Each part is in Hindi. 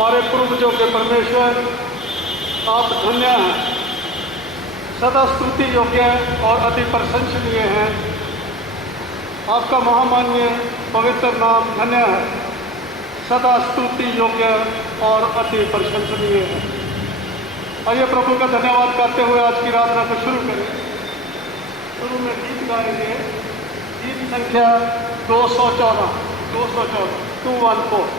हमारे पूर्वजों के परमेश्वर, आप धन्य हैं, सदा स्तुति योग्य और अति प्रशंसनीय हैं। आपका महामान्य पवित्र नाम धन्य है, सदा स्तुति योग्य और अति प्रशंसनीय है। आइए प्रभु का धन्यवाद करते हुए आज की आराधना को शुरू करें। शुरू में गीत गाएंगे, गीत संख्या 214 214।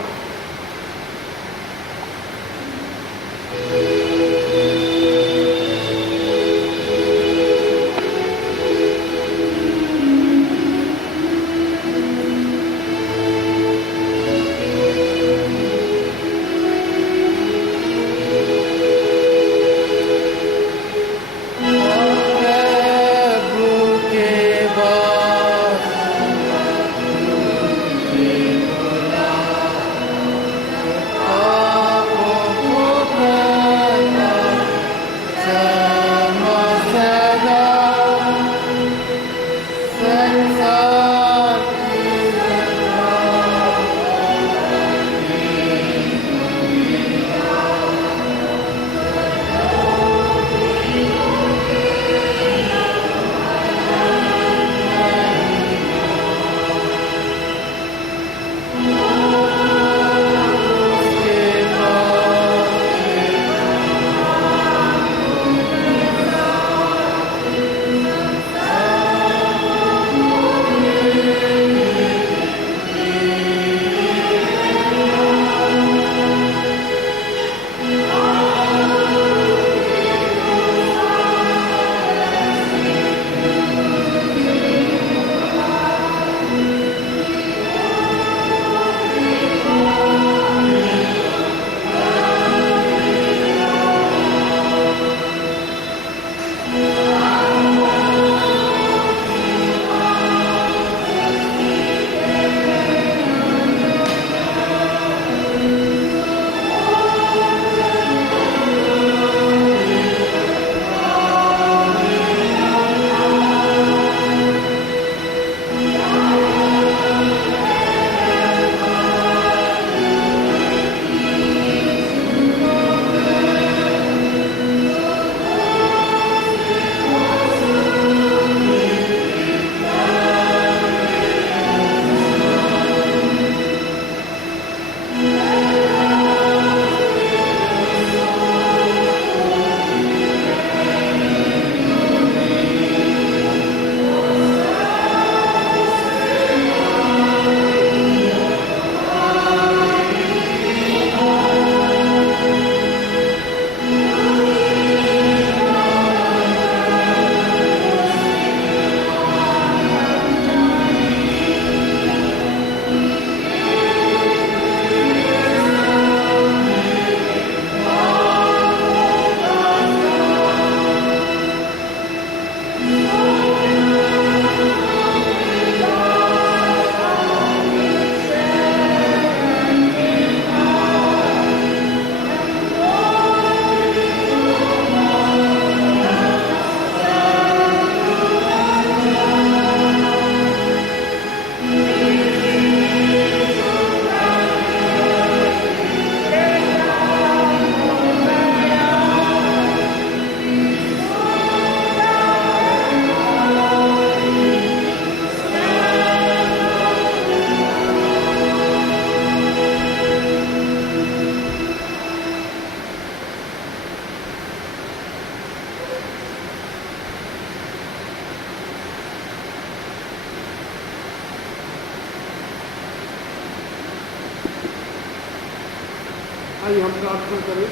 आइए हम प्रार्थना करें।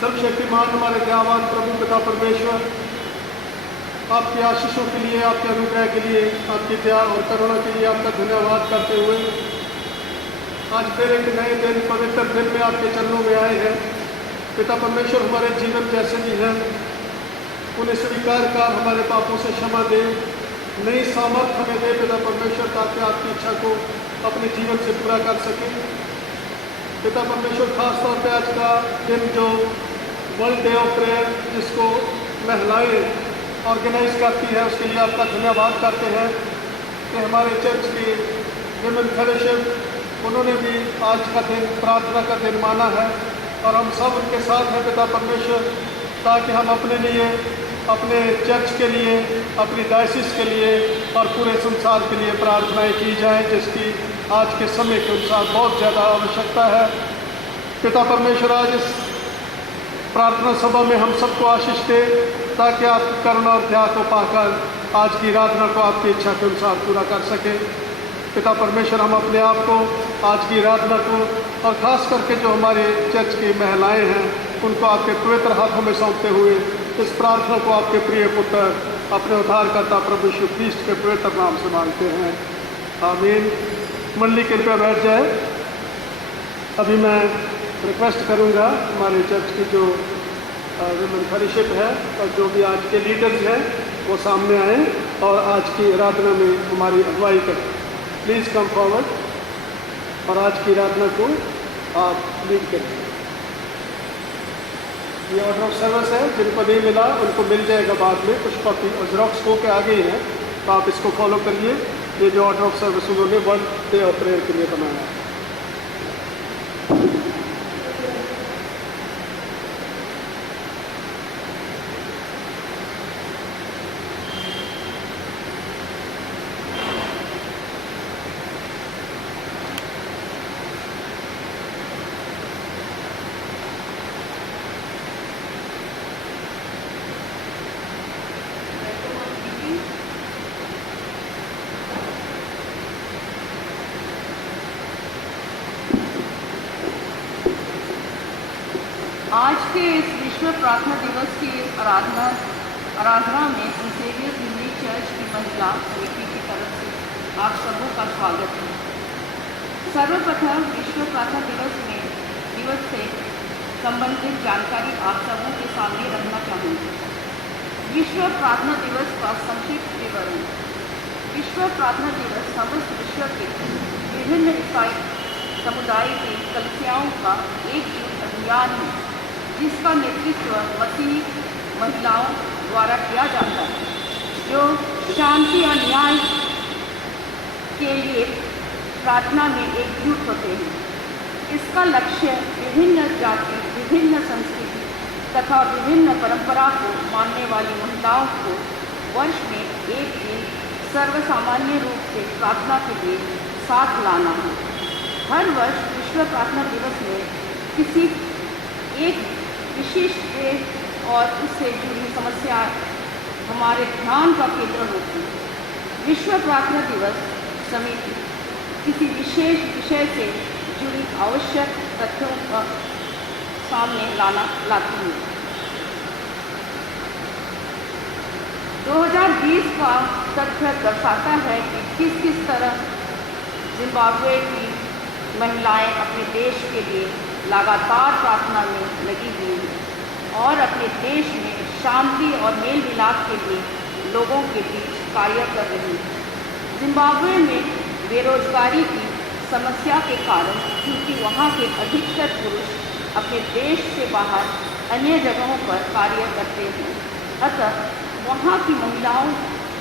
सर्वशक्तिमान हमारे दयावान प्रभु पिता परमेश्वर, आपकी आशीषों के लिए, आपके अनुग्रह के लिए, आपकी दया और करुणा के लिए आपका धन्यवाद करते हुए आज फिर एक नए दिन, पवित्र दिन में आपके चरणों में आए हैं। पिता परमेश्वर, हमारे जीवन जैसे भी हैं उन्हें स्वीकार कर हमारे पापों से क्षमा दे, नई सामर्थ हमें दे पिता परमेश्वर, ताकि आपकी इच्छा को अपने जीवन से पूरा कर सकें। पिता परमेश्वर, खास तौर पे आज का दिन जो वर्ल्ड डे ऑफ प्रेयर जिसको महिलाएं ऑर्गेनाइज करती है, उसके लिए आपका धन्यवाद करते हैं कि हमारे चर्च की विमेन फेलोशिप उन्होंने भी आज का दिन प्रार्थना का दिन माना है और हम सब उनके साथ हैं पिता परमेश्वर, ताकि हम अपने लिए, अपने चर्च के लिए, अपनी डायसिस के लिए और पूरे संसार के लिए प्रार्थनाएं की जाएं, जिसकी आज के समय के अनुसार बहुत ज़्यादा आवश्यकता है। पिता परमेश्वर, आज इस प्रार्थना सभा में हम सबको आशीष दे, ताकि आप करुणा और दया को पाकर आज की आराधना को आपकी इच्छा के अनुसार पूरा कर सके। पिता परमेश्वर, हम अपने आप को, आज की आराधना को और ख़ास करके जो हमारे चर्च की महिलाएं हैं, उनको आपके पवित्र हाथों में सौंपते हुए इस प्रार्थना को आपके प्रिय पुत्र, अपने उद्धारकर्ता प्रभु यीशु ख्रीस्त के पवित्र नाम से मांगते हैं, आमीन। मंडली कृपया बैठ जाए। अभी मैं रिक्वेस्ट करूंगा हमारे चर्च की जो विमेन फेलोशिप है और जो भी आज के लीडर्स हैं वो सामने आए और आज की आराधना में हमारी अगुवाई करें। प्लीज़ कम फॉरवर्ड और आज की आराधना को आप लीड करें। ये ऑर्डर ऑफ सर्विस है, जिनको नहीं मिला उनको मिल जाएगा बाद में, कुछ कॉपी और ज़ेरॉक्स हो के आ गई हैं, तो आप इसको फॉलो करिए। ये जो ऑर्डर ऑफ सर्विस उन्होंने वर्ल्ड डे ऑफ प्रेयर के लिए बनाया है। आज के इस विश्व प्रार्थना दिवस की आराधना में सेवियर हिंदी चर्च की महिला समिति की तरफ से आप सबों का स्वागत है। सर्वप्रथम विश्व प्रार्थना दिवस से संबंधित जानकारी आप सबों के सामने रखना चाहूँगी। विश्व प्रार्थना दिवस का संक्षिप्त विवरण। विश्व प्रार्थना दिवस समस्त विश्व के विभिन्न ईसाई समुदाय की कलीसियाओं का एकजुट अभियान है, जिसका नेतृत्व मसीह महिलाओं द्वारा किया जाता है, जो शांति और न्याय के लिए प्रार्थना में एकजुट होते हैं। इसका लक्ष्य विभिन्न जाति, विभिन्न संस्कृति तथा विभिन्न परंपरा को मानने वाली महिलाओं को वर्ष में एक दिन सर्वसामान्य रूप से प्रार्थना के लिए साथ लाना है। हर वर्ष विश्व प्रार्थना दिवस में किसी एक विशेष देश और उससे जुड़ी समस्या हमारे ध्यान का केंद्र होती है। विश्व प्रार्थना दिवस समिति किसी विशेष विषय से जुड़ी आवश्यक तथ्यों का सामने लाती है। 2020 का तथ्य दर्शाता है कि किस तरह जिम्बाब्वे की महिलाएं अपने देश के लिए लगातार प्रार्थना में लगी हुई हैं और अपने देश में शांति और मेल मिलाप के लिए लोगों के बीच कार्य कर रही हैं। जिम्बाब्वे में बेरोजगारी की समस्या के कारण, क्योंकि वहाँ के अधिकतर पुरुष अपने देश से बाहर अन्य जगहों पर कार्य करते हैं, अतः वहाँ की महिलाओं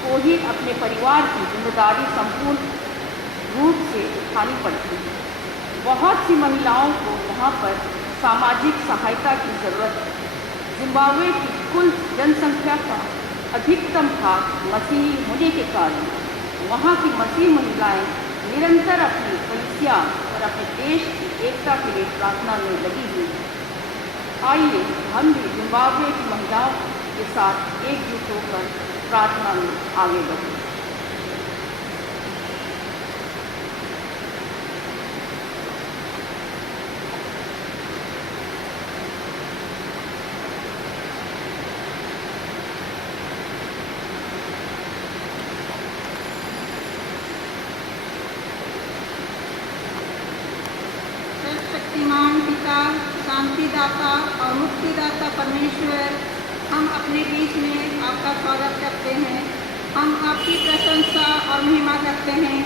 को ही अपने परिवार की जिम्मेदारी संपूर्ण रूप से उठानी पड़ती है। बहुत सी महिलाओं को वहाँ पर सामाजिक सहायता की ज़रूरत है। जिम्बाब्वे की कुल जनसंख्या का अधिकतम भाग मसीही होने के कारण वहाँ की मसीही महिलाएं निरंतर अपनी कलीसिया और अपने देश की एकता के लिए प्रार्थना में लगी हुई हैं। आइए हम भी जिम्बाब्वे की महिलाओं के साथ एकजुट होकर प्रार्थना में आगे बढ़ें। शक्तिमान पिता, शांतिदाता और मुक्तिदाता परमेश्वर, हम अपने बीच में आपका स्वागत करते हैं। हम आपकी प्रशंसा और महिमा करते हैं।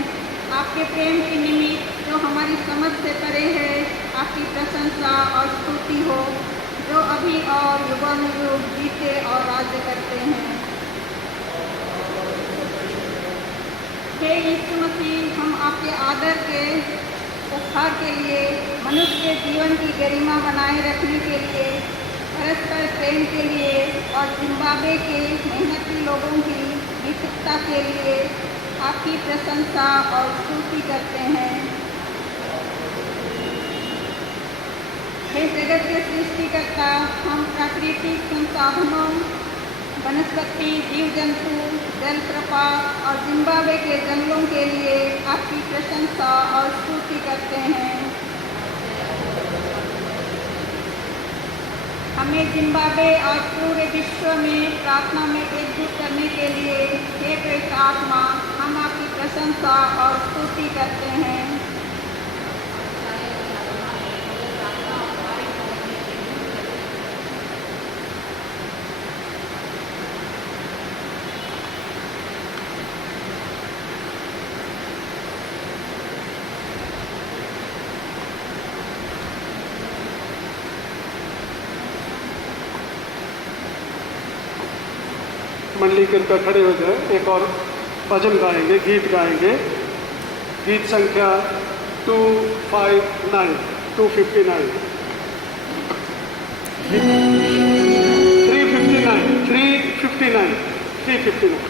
आपके प्रेम के निमित्त जो हमारी समझ से परे है, आपकी प्रशंसा और स्तुति हो, जो अभी और युगानुयुग जीते और राज्य करते हैं। हे यीशु मसीह, हम आपके आदर के उद्धार के लिए, मनुष्य के जीवन की गरिमा बनाए रखने के लिए, परस्पर प्रेम के लिए और जिम्बाब्वे के मेहनती लोगों की विकसितता के लिए आपकी प्रशंसा और स्तुति करते हैं। हे जगत के सृष्टिकर्ता, हम प्राकृतिक संसाधनों, वनस्पति, जीव जंतु, जल प्रपात और जिम्बाब्वे के जंगलों के लिए आपकी प्रशंसा और स्तुति करते हैं। हमें जिम्बाब्वे और पूरे विश्व में प्रार्थना में एकजुट करने के लिए हे पवित्र आत्मा, हम आपकी प्रशंसा और स्तुति करते हैं। मंडली कृपया खड़े हो जाए, एक और भजन गाएंगे, गीत गाएंगे। गीत संख्या 259 359 359।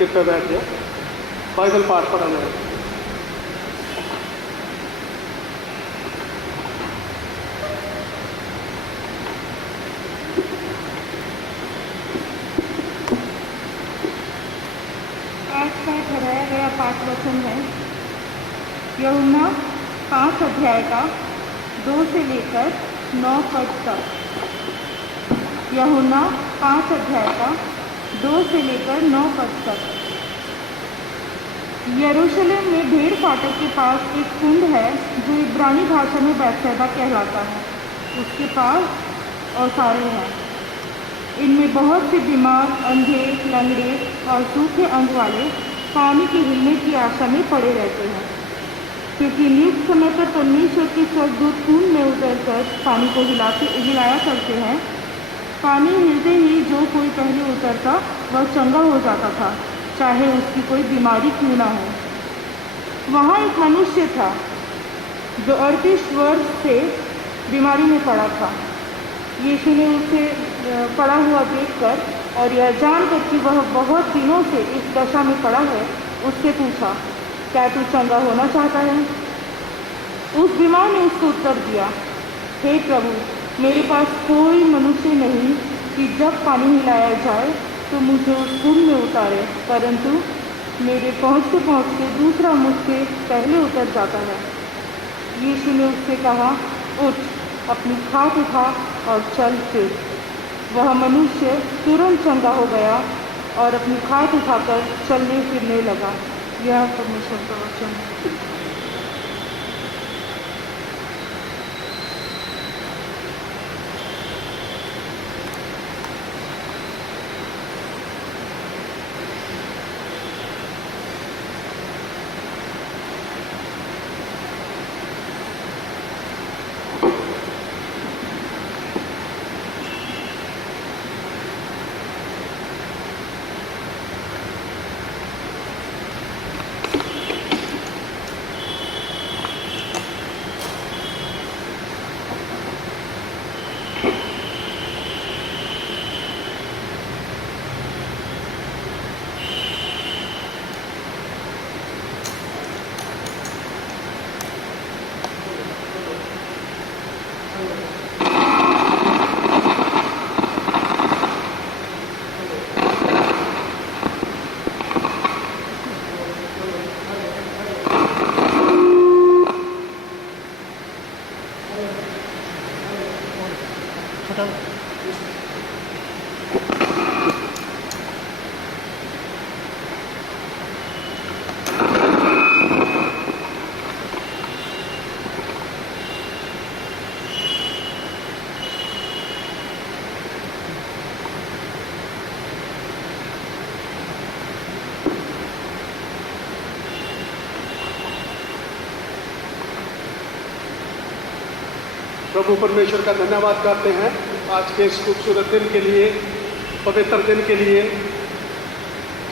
कृपया बैठ जाए, बाइबल पाठ पढ़ा जाए। आज का ठहराया गया पाठ वचन है यूहन्ना 5 अध्याय का 2 से लेकर 9 पद तक। यूहन्ना 5 अध्याय का 2 से लेकर 9 पद तक। यरूशलेम में भेड़ फाटक के पास एक कुंड है जो इब्रानी भाषा में बैतसैदा कहलाता है। उसके पास औसारे हैं। इनमें बहुत से बीमार, अंधे, लंगड़े और सूखे अंग वाले पानी के हिलने की आशा में पड़े रहते हैं, क्योंकि नियुक्त समय पर परमेश्वर के स्वर्गदूत कुंड में उतरकर पानी को हिलाया करते हैं। पानी हिलते ही जो कोई पहले उतरता वह चंगा हो जाता था, चाहे उसकी कोई बीमारी क्यों ना हो। वहाँ एक मनुष्य था जो 38 वर्ष से बीमारी में पड़ा था। यीशु ने उसे पड़ा हुआ देखकर और यह जानकर कि वह बहुत दिनों से इस दशा में पड़ा है, उससे पूछा, क्या तू चंगा होना चाहता है? उस बीमार ने उसको उत्तर दिया, हे प्रभु, मेरे पास कोई मनुष्य नहीं कि जब पानी हिलाया जाए तो मुझे उस कुंड में उतारे, परंतु मेरे पहुँचते पहुँचते दूसरा मुझसे पहले उतर जाता है। यीशु ने उससे कहा, उठ, अपनी खाट उठा और चल फिर। वह मनुष्य तुरंत चंगा हो गया और अपनी खाट उठाकर चलने फिरने लगा। यह परमेश्वर का वचन है। प्रभु परमेश्वर का धन्यवाद करते हैं आज के इस खूबसूरत दिन के लिए, पवित्र दिन के लिए,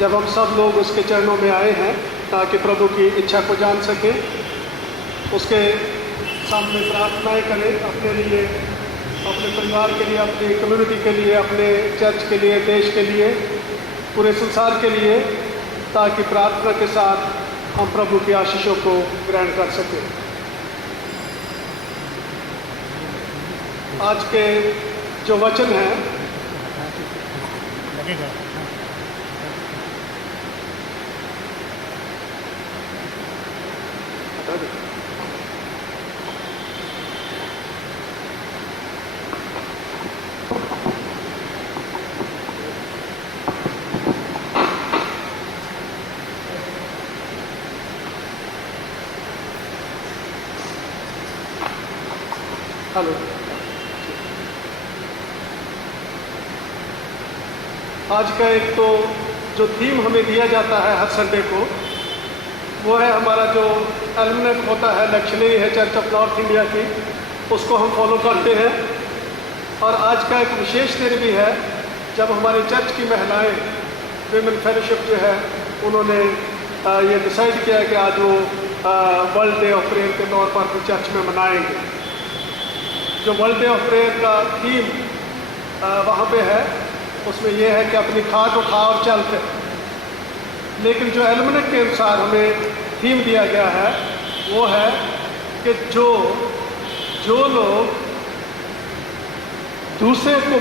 जब हम सब लोग उसके चरणों में आए हैं ताकि प्रभु की इच्छा को जान सकें, उसके सामने प्रार्थनाएं करें अपने लिए, अपने परिवार के लिए, अपनी कम्युनिटी के लिए, अपने चर्च के लिए, देश के लिए, पूरे संसार के लिए, ताकि प्रार्थना के साथ हम प्रभु की आशीषों को ग्रहण कर सकें। आज के जो वचन हैं हेलो, आज का एक तो जो थीम हमें दिया जाता है हर संडे को, वो है हमारा जो एल्मनेट होता है, लक्षणीय है चर्च ऑफ नॉर्थ इंडिया की, उसको हम फॉलो करते हैं। और आज का एक विशेष दिन भी है जब हमारे चर्च की महिलाएं, विमेन फेलोशिप जो है, उन्होंने ये डिसाइड किया कि आज वो वर्ल्ड डे ऑफ प्रेयर के तौर पर भी चर्च में मनाएंगे। जो वर्ल्ड डे ऑफ प्रेयर का थीम वहाँ पे है, उसमें यह है कि अपनी खाट उठा और चल फिर। लेकिन जो एल्मनक के अनुसार हमें थीम दिया गया है वो है कि जो लोग दूसरे को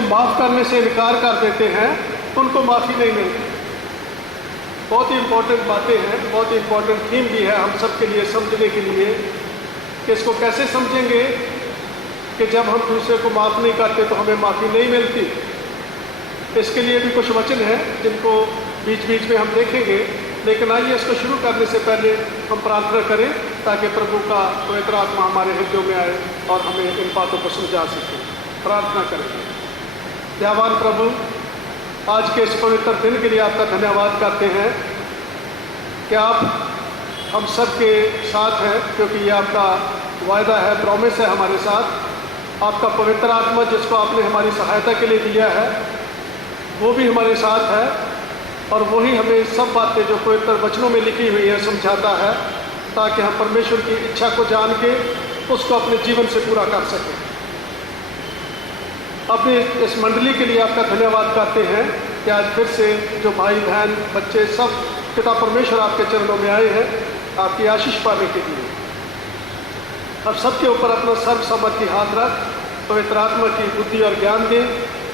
माफ करने से इनकार कर देते हैं उनको माफ़ी नहीं मिलती। बहुत ही इंपॉर्टेंट बातें हैं, बहुत ही इंपॉर्टेंट थीम भी है हम सब के लिए समझने के लिए कि इसको कैसे समझेंगे कि जब हम दूसरे को माफ़ नहीं करते तो हमें माफ़ी नहीं मिलती। इसके लिए भी कुछ वचन हैं जिनको बीच बीच में हम देखेंगे, लेकिन आइए इसको शुरू करने से पहले हम प्रार्थना करें ताकि प्रभु का पवित्र आत्मा हमारे हृदयों में आए और हमें इन बातों को समझा सके। प्रार्थना करेंगे। दयावान प्रभु, आज के इस पवित्र दिन के लिए आपका धन्यवाद करते हैं कि आप हम सब के साथ हैं, क्योंकि ये आपका वायदा है, प्रॉमिस है हमारे साथ। आपका पवित्र आत्मा जिसको आपने हमारी सहायता के लिए दिया है वो भी हमारे साथ है और वही हमें सब बातें जो पवित्र वचनों में लिखी हुई है समझाता है ताकि हम परमेश्वर की इच्छा को जान के उसको अपने जीवन से पूरा कर सकें। अपने इस मंडली के लिए आपका धन्यवाद करते हैं कि आज फिर से जो भाई बहन बच्चे सब पिता परमेश्वर आपके चरणों में आए हैं आपकी आशीष पाने के लिए। अब सबके ऊपर अपना सर्वसम्मति हाथ रख पवित्र आत्मा की बुद्धि और ज्ञान दें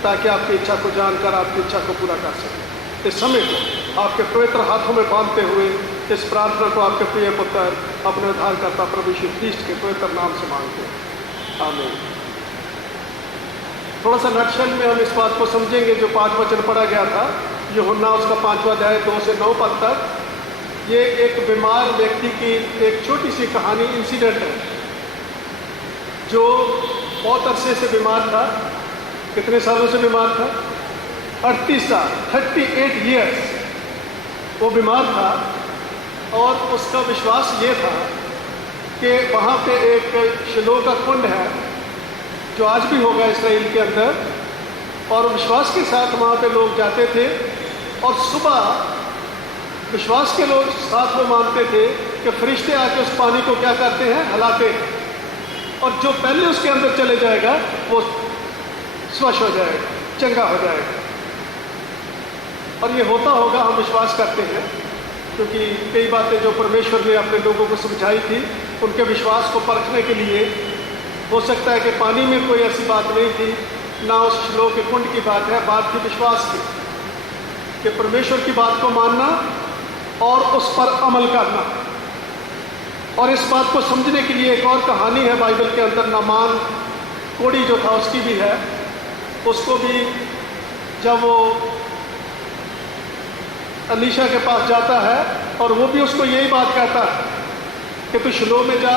ताकि आपकी इच्छा को जानकर आपकी इच्छा को पूरा कर सकें। इस समय को आपके पवित्र हाथों में बांधते हुए इस प्रार्थना को आपके प्रिय पुत्र अपने उद्धारकर्ता प्रभु यीशु ख्रीष्ट के पवित्र नाम से मांगते हैं, आमीन। थोड़ा सा नटशल में हम इस बात को समझेंगे जो 5 वचन पढ़ा गया था, यूहन्ना उसका 5वां अध्याय 2 से 9 पद तक। ये एक बीमार व्यक्ति की एक छोटी सी कहानी, इंसिडेंट है, जो बहुत अरसे से बीमार था। कितने सालों से बीमार था? 38 साल, 38 ईयर्स वो बीमार था। और उसका विश्वास ये था कि वहाँ पे एक शिलोह का कुंड है जो आज भी होगा इसराइल के अंदर, और विश्वास के साथ वहाँ पे लोग जाते थे और सुबह विश्वास के लोग साथ में मानते थे कि फरिश्ते आके उस पानी को क्या करते हैं, हिलाते हैं, और जो पहले उसके अंदर चले जाएगा वो स्वस्थ हो जाएगा, चंगा हो जाएगा। और ये होता होगा, हम विश्वास करते हैं, क्योंकि कई बातें जो परमेश्वर ने अपने लोगों को समझाई थी उनके विश्वास को परखने के लिए। हो सकता है कि पानी में कोई ऐसी बात नहीं थी, ना उस शिलोह के कुंड की बात है, बात थी विश्वास की, कि परमेश्वर की बात को मानना और उस पर अमल करना। और इस बात को समझने के लिए एक और कहानी है बाइबल के अंदर, नामान कोढ़ी जो था उसकी भी है। उसको भी जब वो अलीशा के पास जाता है और वो भी उसको यही बात कहता है कि तू शिलोह में जा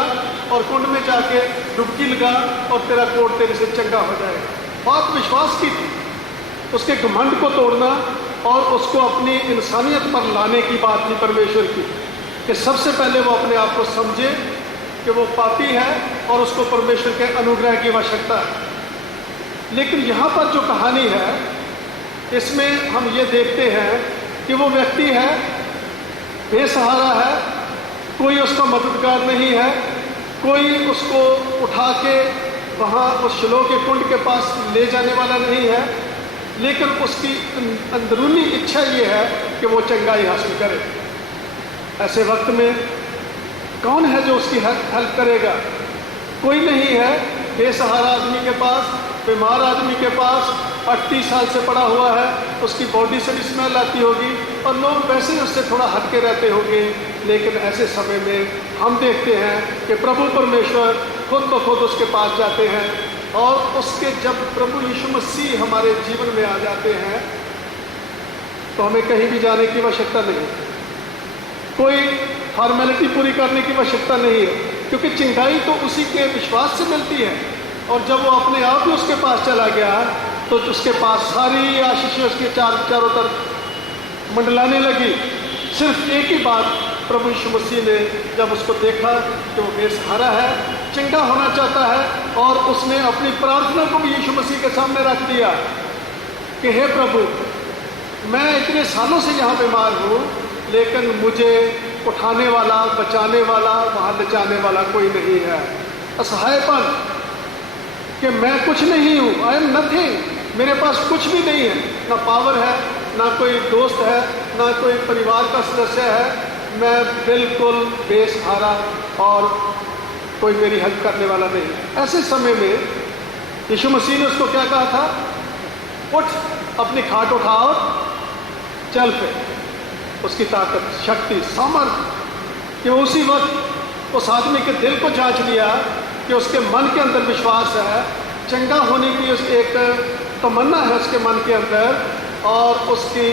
और कुंड में जाके डुबकी लगा और तेरा कोढ़ तेरे से चंगा हो जाएगा। बात विश्वास की थी, उसके घमंड को तोड़ना और उसको अपनी इंसानियत पर लाने की बात थी परमेश्वर की, कि सबसे पहले वो अपने आप को समझे कि वो पापी है और उसको परमेश्वर के अनुग्रह की आवश्यकता है। लेकिन यहाँ पर जो कहानी है इसमें हम ये देखते हैं कि वो व्यक्ति है, बेसहारा है, कोई उसका मददगार नहीं है, कोई उसको उठा के वहाँ उस शिलोह के कुंड के पास ले जाने वाला नहीं है। लेकिन उसकी अंदरूनी इच्छा ये है कि वो चंगाई हासिल करे। ऐसे वक्त में कौन है जो उसकी हेल्प करेगा? कोई नहीं है। बेसहारा आदमी के पास, बीमार आदमी के पास 38 साल से पड़ा हुआ है, उसकी बॉडी से भी स्मेल आती होगी और लोग वैसे ही उससे थोड़ा हटके रहते होंगे। लेकिन ऐसे समय में हम देखते हैं कि प्रभु परमेश्वर खुद ब खुद उसके पास जाते हैं और उसके जब प्रभु यीशु मसीह हमारे जीवन में आ जाते हैं तो हमें कहीं भी जाने की आवश्यकता नहीं, कोई फॉर्मेलिटी पूरी करने की आवश्यकता नहीं है, क्योंकि चिंगाई तो उसी के विश्वास से मिलती है। और जब वो अपने आप ही उसके पास चला गया तो उसके पास सारी आशीषें उसके चारों तरफ मंडलाने लगी। सिर्फ एक ही बात, प्रभु यीशु मसीह ने जब उसको देखा कि वो बेसहारा है, चंगा होना चाहता है, और उसने अपनी प्रार्थना को भी यीशु मसीह के सामने रख दिया कि हे प्रभु, मैं इतने सालों से यहाँ बीमार हूँ, लेकिन मुझे उठाने वाला, बचाने वाला, वहाँ ले जाने वाला कोई नहीं है। असहायपन कि मैं कुछ नहीं हूँ, आई एम नथिंग, मेरे पास कुछ भी नहीं है, ना पावर है, ना कोई दोस्त है, ना कोई परिवार का सदस्य है, मैं बिल्कुल बेसहारा और कोई मेरी हेल्प करने वाला नहीं है। ऐसे समय में यीशु मसीह ने उसको क्या कहा था? उठ, अपनी खाट उठा और चल पे। उसकी ताकत, शक्ति, सामर्थ्य कि उसी वक्त उस आदमी के दिल को जांच लिया कि उसके मन के अंदर विश्वास है, चंगा होने की उसकी एक तमन्ना है उसके मन के अंदर, और उसकी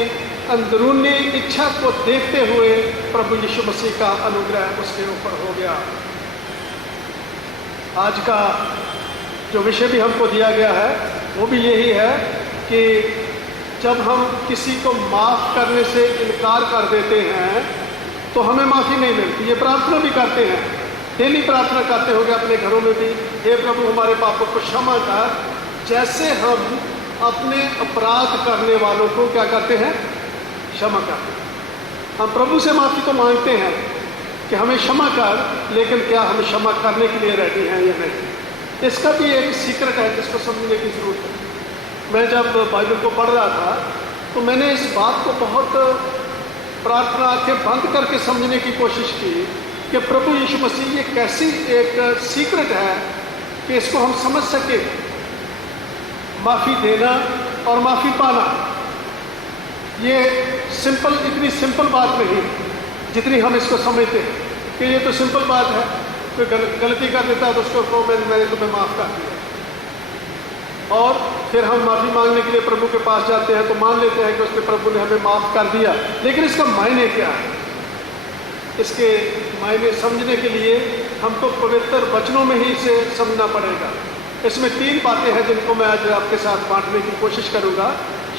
अंदरूनी इच्छा को देखते हुए प्रभु यीशु मसीह का अनुग्रह उसके ऊपर हो गया। आज का जो विषय भी हमको दिया गया है वो भी यही है कि जब हम किसी को माफ़ करने से इनकार कर देते हैं तो हमें माफ़ी नहीं मिलती। ये प्रार्थना भी करते हैं, डेली प्रार्थना करते होंगे अपने घरों में भी, हे प्रभु हमारे पापों को क्षमा कर, जैसे हम अपने अपराध करने वालों को क्या करते हैं? क्षमा करते हैं। हम प्रभु से माफ़ी तो मांगते हैं कि हमें क्षमा कर, लेकिन क्या हम क्षमा करने के लिए रेडी हैं या नहीं? इसका भी एक सीक्रेट है जिसको समझने की ज़रूरत है। मैं जब बाइबल को पढ़ रहा था तो मैंने इस बात को बहुत प्रार्थना आंखें बंद करके समझने की कोशिश की कि प्रभु यीशु मसीह ये कैसी एक सीक्रेट है कि इसको हम समझ सके। माफ़ी देना और माफ़ी पाना ये सिंपल, इतनी सिंपल बात नहीं जितनी हम इसको समझते हैं कि ये तो सिंपल बात है, कोई गलती कर देता है तो उसको कहो मैंने तुम्हें माफ़ कर दिया, और फिर हम माफ़ी मांगने के लिए प्रभु के पास जाते हैं तो मान लेते हैं कि उसके प्रभु ने हमें माफ़ कर दिया। लेकिन इसका मायने क्या है? इसके मायने समझने के लिए हमको पवित्र वचनों में ही इसे समझना पड़ेगा। इसमें 3 बातें हैं जिनको मैं आज आपके साथ बांटने की कोशिश करूंगा।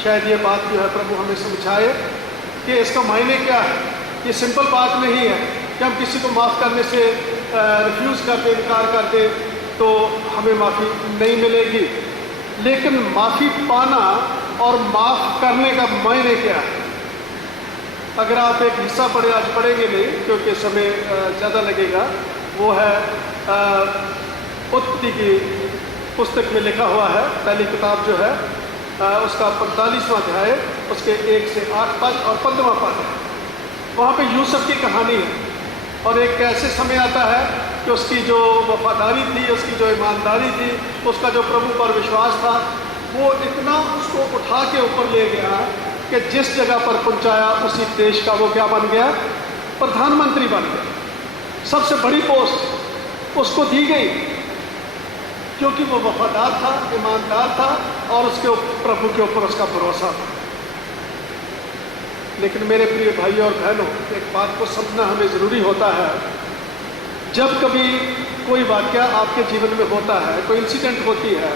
शायद ये बात जो है प्रभु हमें समझाए कि इसका मायने क्या है। ये सिंपल बात नहीं है कि हम किसी को माफ़ करने से रिफ्यूज़ कर दें, इनकार कर दें तो हमें माफ़ी नहीं मिलेगी। लेकिन माफ़ी पाना और माफ़ करने का मायने क्या है? अगर आप एक हिस्सा पढ़े, आज पढ़ेंगे नहीं क्योंकि समय ज़्यादा लगेगा, वो है उत्पत्ति की पुस्तक में लिखा हुआ है, पहली किताब जो है उसका 45वां अध्याय, उसके 1 से 8 पद और 15वां पद है। वहाँ पे यूसुफ की कहानी है और एक ऐसे समय आता है कि उसकी जो वफादारी थी, उसकी जो ईमानदारी थी, उसका जो प्रभु पर विश्वास था, वो इतना उसको उठा के ऊपर ले गया कि जिस जगह पर पहुंचाया उसी देश का वो क्या बन गया? प्रधानमंत्री बन गया। सबसे बड़ी पोस्ट उसको दी गई क्योंकि वो वफादार था, ईमानदार था और उसके प्रभु के ऊपर उसका भरोसा था। लेकिन मेरे प्रिय भाइयों और बहनों, एक बात को समझना हमें ज़रूरी होता है। जब कभी कोई वाक़या आपके जीवन में होता है, कोई इंसिडेंट होती है,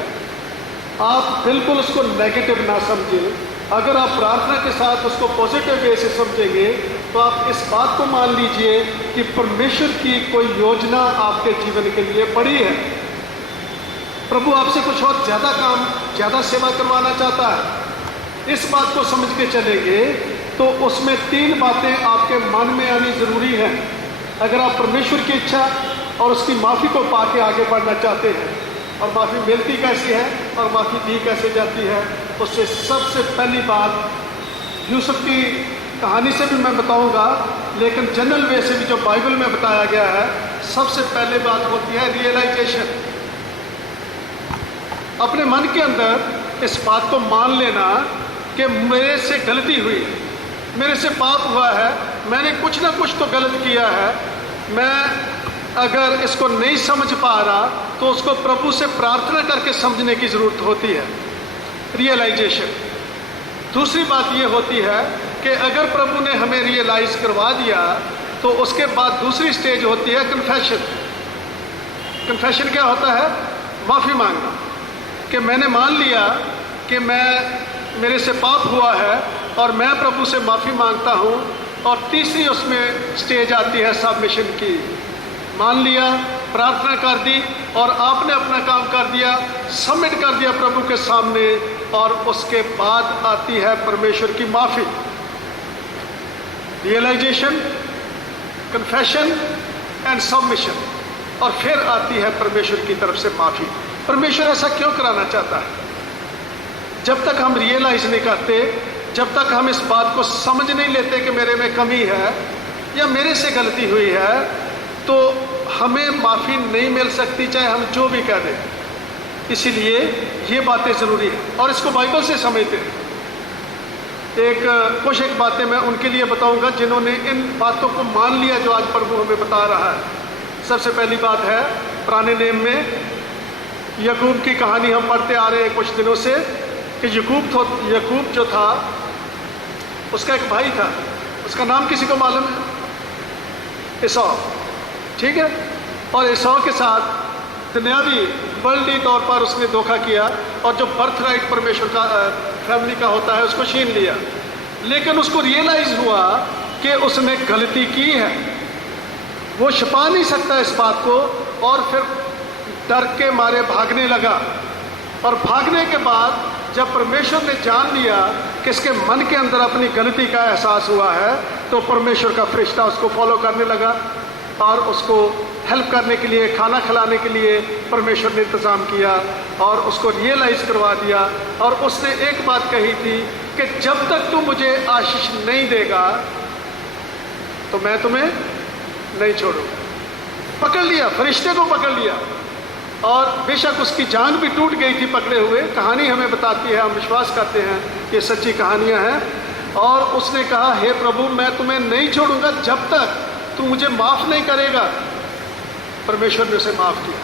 आप बिल्कुल उसको नेगेटिव ना समझें। अगर आप प्रार्थना के साथ उसको पॉजिटिव वे से समझेंगे तो आप इस बात को मान लीजिए कि परमेश्वर की कोई योजना आपके जीवन के लिए पड़ी है। प्रभु आपसे कुछ और ज़्यादा काम, ज़्यादा सेवा करवाना चाहता है। इस बात को समझ के चलेंगे तो उसमें 3 बातें आपके मन में आनी ज़रूरी है। अगर आप परमेश्वर की इच्छा और उसकी माफ़ी को पाके आगे बढ़ना चाहते हैं, और माफ़ी मिलती कैसी है और माफ़ी दी कैसे जाती है, उससे सबसे पहली बात यूसुफ की कहानी से भी मैं बताऊंगा, लेकिन जनरल वे से भी जो बाइबल में बताया गया है, सबसे पहले बात होती है रियलाइजेशन। अपने मन के अंदर इस बात को मान लेना कि मेरे से गलती हुई, मेरे से पाप हुआ है, मैंने कुछ ना कुछ तो गलत किया है। मैं अगर इसको नहीं समझ पा रहा तो उसको प्रभु से प्रार्थना करके समझने की ज़रूरत होती है, रियलाइजेशन। दूसरी बात ये होती है कि अगर प्रभु ने हमें रियलाइज़ करवा दिया तो उसके बाद दूसरी स्टेज होती है कन्फेशन। कन्फेशन क्या होता है? माफ़ी मांगना, कि मैंने मान लिया कि मेरे से पाप हुआ है और मैं प्रभु से माफ़ी मांगता हूँ। और तीसरी उसमें स्टेज आती है सबमिशन की। मान लिया, प्रार्थना कर दी और आपने अपना काम कर दिया, सबमिट कर दिया प्रभु के सामने, और उसके बाद आती है परमेश्वर की माफ़ी। रियलाइजेशन, कन्फेशन एंड सबमिशन, और फिर आती है परमेश्वर की तरफ से माफ़ी। परमेश्वर ऐसा क्यों कराना चाहता है? जब तक हम रियलाइज नहीं करते, जब तक हम इस बात को समझ नहीं लेते कि मेरे में कमी है या मेरे से गलती हुई है, तो हमें माफ़ी नहीं मिल सकती, चाहे हम जो भी कह दें। इसीलिए ये बातें ज़रूरी है और इसको बाइबल से समझते हैं। कुछ एक बातें मैं उनके लिए बताऊंगा जिन्होंने इन बातों को मान लिया जो आज प्रभु हमें बता रहा है। सबसे पहली बात है, पुराने नियम में याकूब की कहानी हम पढ़ते आ रहे हैं कुछ दिनों से कि याकूब जो था, उसका एक भाई था, उसका नाम किसी को मालूम है? एसौ, ठीक है। और एसौ के साथ दुनियावी वर्ल्डी तौर पर उसने धोखा किया और जो बर्थ राइट परमेश्वर का फैमिली का होता है उसको छीन लिया। लेकिन उसको रियलाइज हुआ कि उसने गलती की है, वो छिपा नहीं सकता इस बात को, और फिर डर के मारे भागने लगा। और भागने के बाद जब परमेश्वर ने जान लिया कि इसके मन के अंदर अपनी गलती का एहसास हुआ है, तो परमेश्वर का फरिश्ता उसको फॉलो करने लगा और उसको हेल्प करने के लिए, खाना खिलाने के लिए परमेश्वर ने इंतज़ाम किया और उसको रियलाइज़ करवा दिया। और उसने एक बात कही थी कि जब तक तू मुझे आशीष नहीं देगा तो मैं तुम्हें नहीं छोड़ूंगा। पकड़ लिया, फरिश्ते को पकड़ लिया, और बेशक उसकी जान भी टूट गई थी पकड़े हुए। कहानी हमें बताती है, हम विश्वास करते हैं ये सच्ची कहानियाँ हैं। और उसने कहा, हे प्रभु, मैं तुम्हें नहीं छोड़ूंगा जब तक तू मुझे माफ़ नहीं करेगा। परमेश्वर ने उसे माफ़ किया,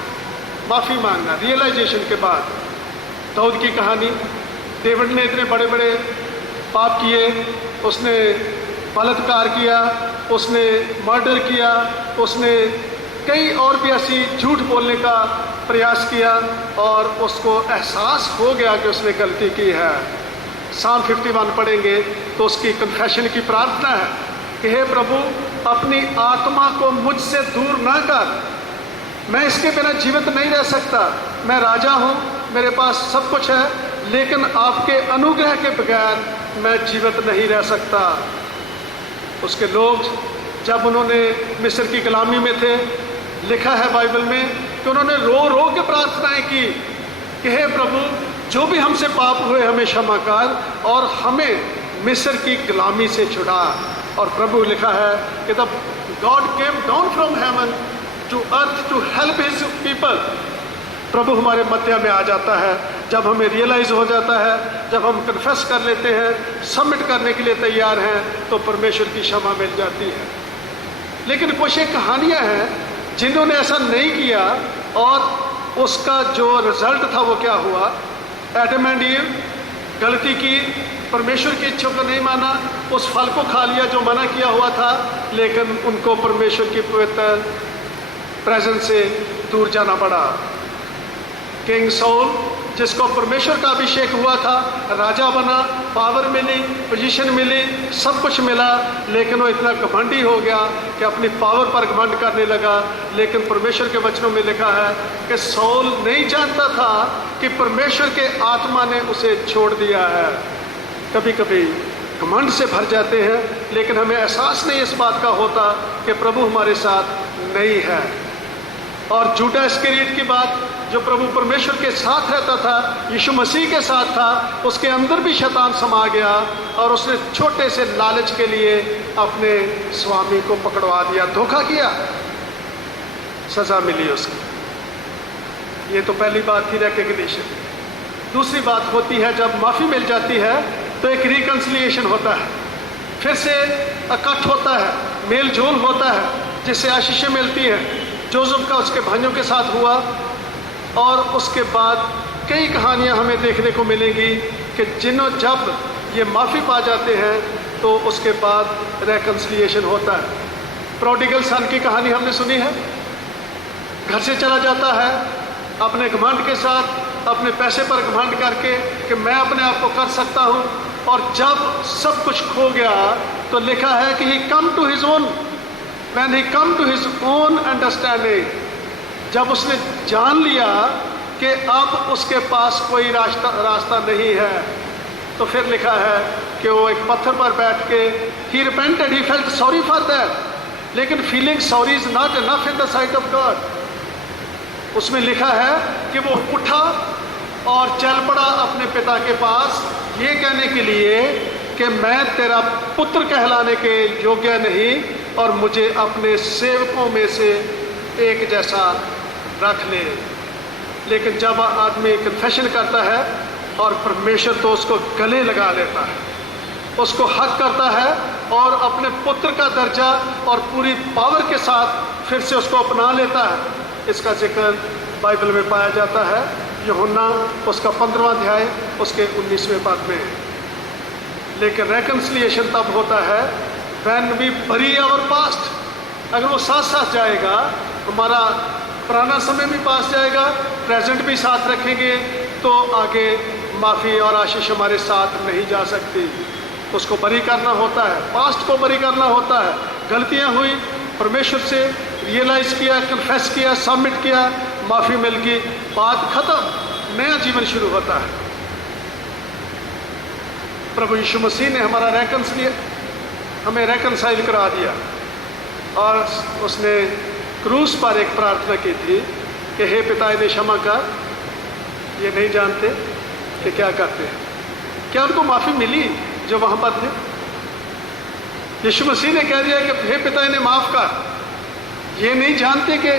माफ़ी मांगा रियलाइजेशन के बाद। दाऊद की कहानी, डेविड ने इतने बड़े बड़े पाप किए, उसने बलात्कार किया, उसने मर्डर किया, उसने कई और भी ऐसी झूठ बोलने का प्रयास किया, और उसको एहसास हो गया कि उसने गलती की है। Psalm 51 पढ़ेंगे तो उसकी कन्फेशन की प्रार्थना है कि हे प्रभु, अपनी आत्मा को मुझसे दूर ना कर, मैं इसके बिना जीवित नहीं रह सकता। मैं राजा हूँ, मेरे पास सब कुछ है, लेकिन आपके अनुग्रह के बगैर मैं जीवित नहीं रह सकता। उसके लोग जब उन्होंने मिस्र की गुलामी में थे, लिखा है बाइबल में कि उन्होंने रो रो के प्रार्थनाएं की कि हे प्रभु, जो भी हमसे पाप हुए हमें क्षमा कर और हमें मिस्र की गुलामी से छुड़ा। और प्रभु, लिखा है कि the God came down from heaven to earth to help his people. प्रभु हमारे मध्य में आ जाता है जब हमें रियलाइज हो जाता है, जब हम कन्फेस कर लेते हैं, सबमिट करने के लिए तैयार हैं, तो परमेश्वर की क्षमा मिल जाती है। लेकिन कुछ एक कहानियाँ हैं जिन्होंने ऐसा नहीं किया और उसका जो रिजल्ट था वो क्या हुआ। एडम एंड ईव गलती की, परमेश्वर की इच्छा को नहीं माना, उस फल को खा लिया जो मना किया हुआ था, लेकिन उनको परमेश्वर की पवित्र प्रेजेंस से दूर जाना पड़ा। किंग सॉल, जिसको परमेश्वर का अभिषेक हुआ था, राजा बना, पावर मिली, पोजीशन मिली, सब कुछ मिला, लेकिन वो इतना घमंडी हो गया कि अपनी पावर पर घमंड करने लगा। लेकिन परमेश्वर के वचनों में लिखा है कि सॉल नहीं जानता था कि परमेश्वर के आत्मा ने उसे छोड़ दिया है। कभी कभी घमंड से भर जाते हैं, लेकिन हमें एहसास नहीं इस बात का होता कि प्रभु हमारे साथ नहीं है। और जूडा इस्करियोत की बात, जो प्रभु परमेश्वर के साथ रहता था, यीशु मसीह के साथ था, उसके अंदर भी शैतान समा गया और उसने छोटे से लालच के लिए अपने स्वामी को पकड़वा दिया, धोखा किया, सजा मिली उसको। ये तो पहली बात थी, रिकग्निशन। दूसरी बात होती है जब माफ़ी मिल जाती है तो एक रिकन्सिलिएशन होता है, फिर से इकट्ठ होता है, मेल जोल होता है, जिससे आशीषें मिलती हैं। जोसेफ का उसके भाइयों के साथ हुआ, और उसके बाद कई कहानियां हमें देखने को मिलेंगी कि जब ये माफ़ी पा जाते हैं तो उसके बाद रेकन्सिलिएशन होता है। प्रोडिगल सन की कहानी हमने सुनी है, घर से चला जाता है अपने घमंड के साथ, अपने पैसे पर घमंड करके कि मैं अपने आप को कर सकता हूँ, और जब सब कुछ खो गया तो लिखा है कि he come to his own, when he come to his own understanding, जब उसने जान लिया कि अब उसके पास कोई रास्ता नहीं है, तो फिर लिखा है कि वो एक पत्थर पर बैठ के he repented, he felt sorry for that, लेकिन feeling sorry is not enough in the sight of God. उसमें लिखा है कि वो उठा और चल पड़ा अपने पिता के पास, ये कहने के लिए कि मैं तेरा पुत्र कहलाने के योग्य नहीं और मुझे अपने सेवकों में से एक जैसा रख ले। लेकिन जब आदमी कन्फेशन करता है और परमेश्वर तो उसको गले लगा लेता है, उसको हक करता है और अपने पुत्र का दर्जा और पूरी पावर के साथ फिर से उसको अपना लेता है। इसका जिक्र बाइबल में पाया जाता है, यूहन्ना उसका 15वां अध्याय उसके 19वें पद में। लेकिन रेकन्सिलिएशन तब होता है व्हेन वी बरी आवर पास्ट। अगर वो साथ साथ जाएगा, हमारा पुराना समय भी पास जाएगा, प्रेजेंट भी साथ रखेंगे, तो आगे माफ़ी और आशीष हमारे साथ नहीं जा सकती। उसको बरी करना होता है, पास्ट को बरी करना होता है। गलतियां हुई, परमेश्वर से रियलाइज किया, कन्फेस किया, सबमिट किया, माफ़ी मिल गई, बात खत्म, नया जीवन शुरू होता है। प्रभु यीशु मसीह ने हमें रेकन्साइल करा दिया और उसने क्रूस पर एक प्रार्थना की थी कि हे पिता इन्हें क्षमा कर, ये नहीं जानते कि क्या करते हैं। क्या उनको माफ़ी मिली जो वहाँ पर थे? यीशु मसीह ने कह दिया कि हे पिता इन्हें माफ़ कर, ये नहीं जानते कि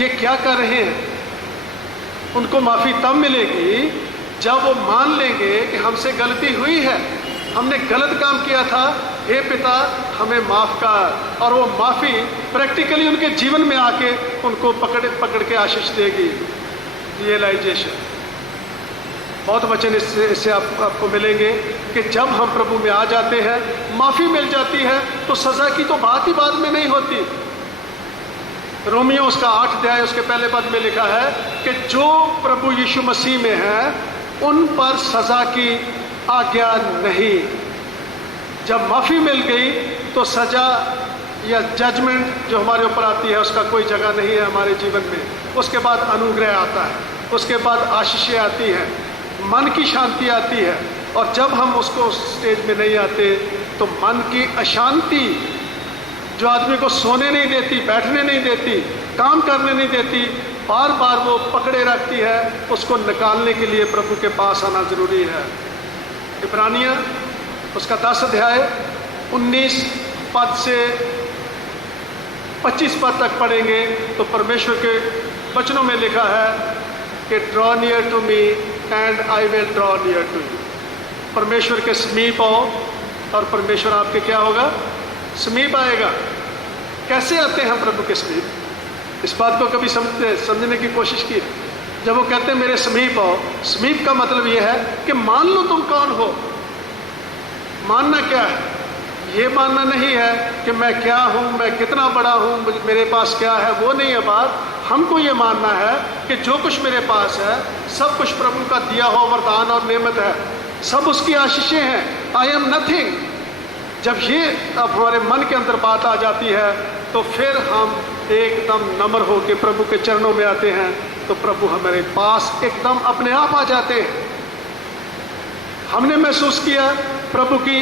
ये क्या कर रहे हैं। उनको माफ़ी तब मिलेगी जब वो मान लेंगे कि हमसे गलती हुई है, हमने गलत काम किया था, हे पिता हमें माफ़ कर। और वो माफ़ी प्रैक्टिकली उनके जीवन में आके उनको पकड़ के आशीष देगी। रियलाइजेशन, बहुत वचन इससे आपको मिलेंगे कि जब हम प्रभु में आ जाते हैं, माफ़ी मिल जाती है, तो सज़ा की तो बात ही बाद में नहीं होती। रोमियो उसका 8 अध्याय उसके पहले पद में लिखा है कि जो प्रभु यीशु मसीह में है उन पर सज़ा की आज्ञा नहीं। जब माफ़ी मिल गई तो सज़ा या जजमेंट जो हमारे ऊपर आती है उसका कोई जगह नहीं है हमारे जीवन में। उसके बाद अनुग्रह आता है, उसके बाद आशीषें आती हैं, मन की शांति आती है। और जब हम उसको स्टेज में नहीं आते तो मन की अशांति जो आदमी को सोने नहीं देती, बैठने नहीं देती, काम करने नहीं देती, बार बार वो पकड़े रखती है, उसको निकालने के लिए प्रभु के पास आना ज़रूरी है। इब्रानिया उसका 10 अध्याय 19 पद से 25 पद तक पढ़ेंगे तो परमेश्वर के वचनों में लिखा है कि draw near to me and I will draw near to you. परमेश्वर के समीप आओ और परमेश्वर आपके क्या होगा? समीप आएगा। कैसे आते हैं प्रभु के समीप? इस बात को कभी समझने की कोशिश की? जब वो कहते हैं मेरे समीप आओ, समीप का मतलब ये है कि मान लो तुम कौन हो। मानना क्या है? ये मानना नहीं है कि मैं क्या हूँ, मैं कितना बड़ा हूँ, मेरे पास क्या है, वो नहीं है बात। हमको ये मानना है कि जो कुछ मेरे पास है सब कुछ प्रभु का दिया हुआ वरदान और नेमत है, सब उसकी आशीषें हैं। I am nothing. जब ये अब हमारे मन के अंदर बात आ जाती है तो फिर हम एकदम नम्र हो के प्रभु के चरणों में आते हैं, तो प्रभु हमारे पास एकदम अपने आप आ जाते हैं। हमने महसूस किया प्रभु की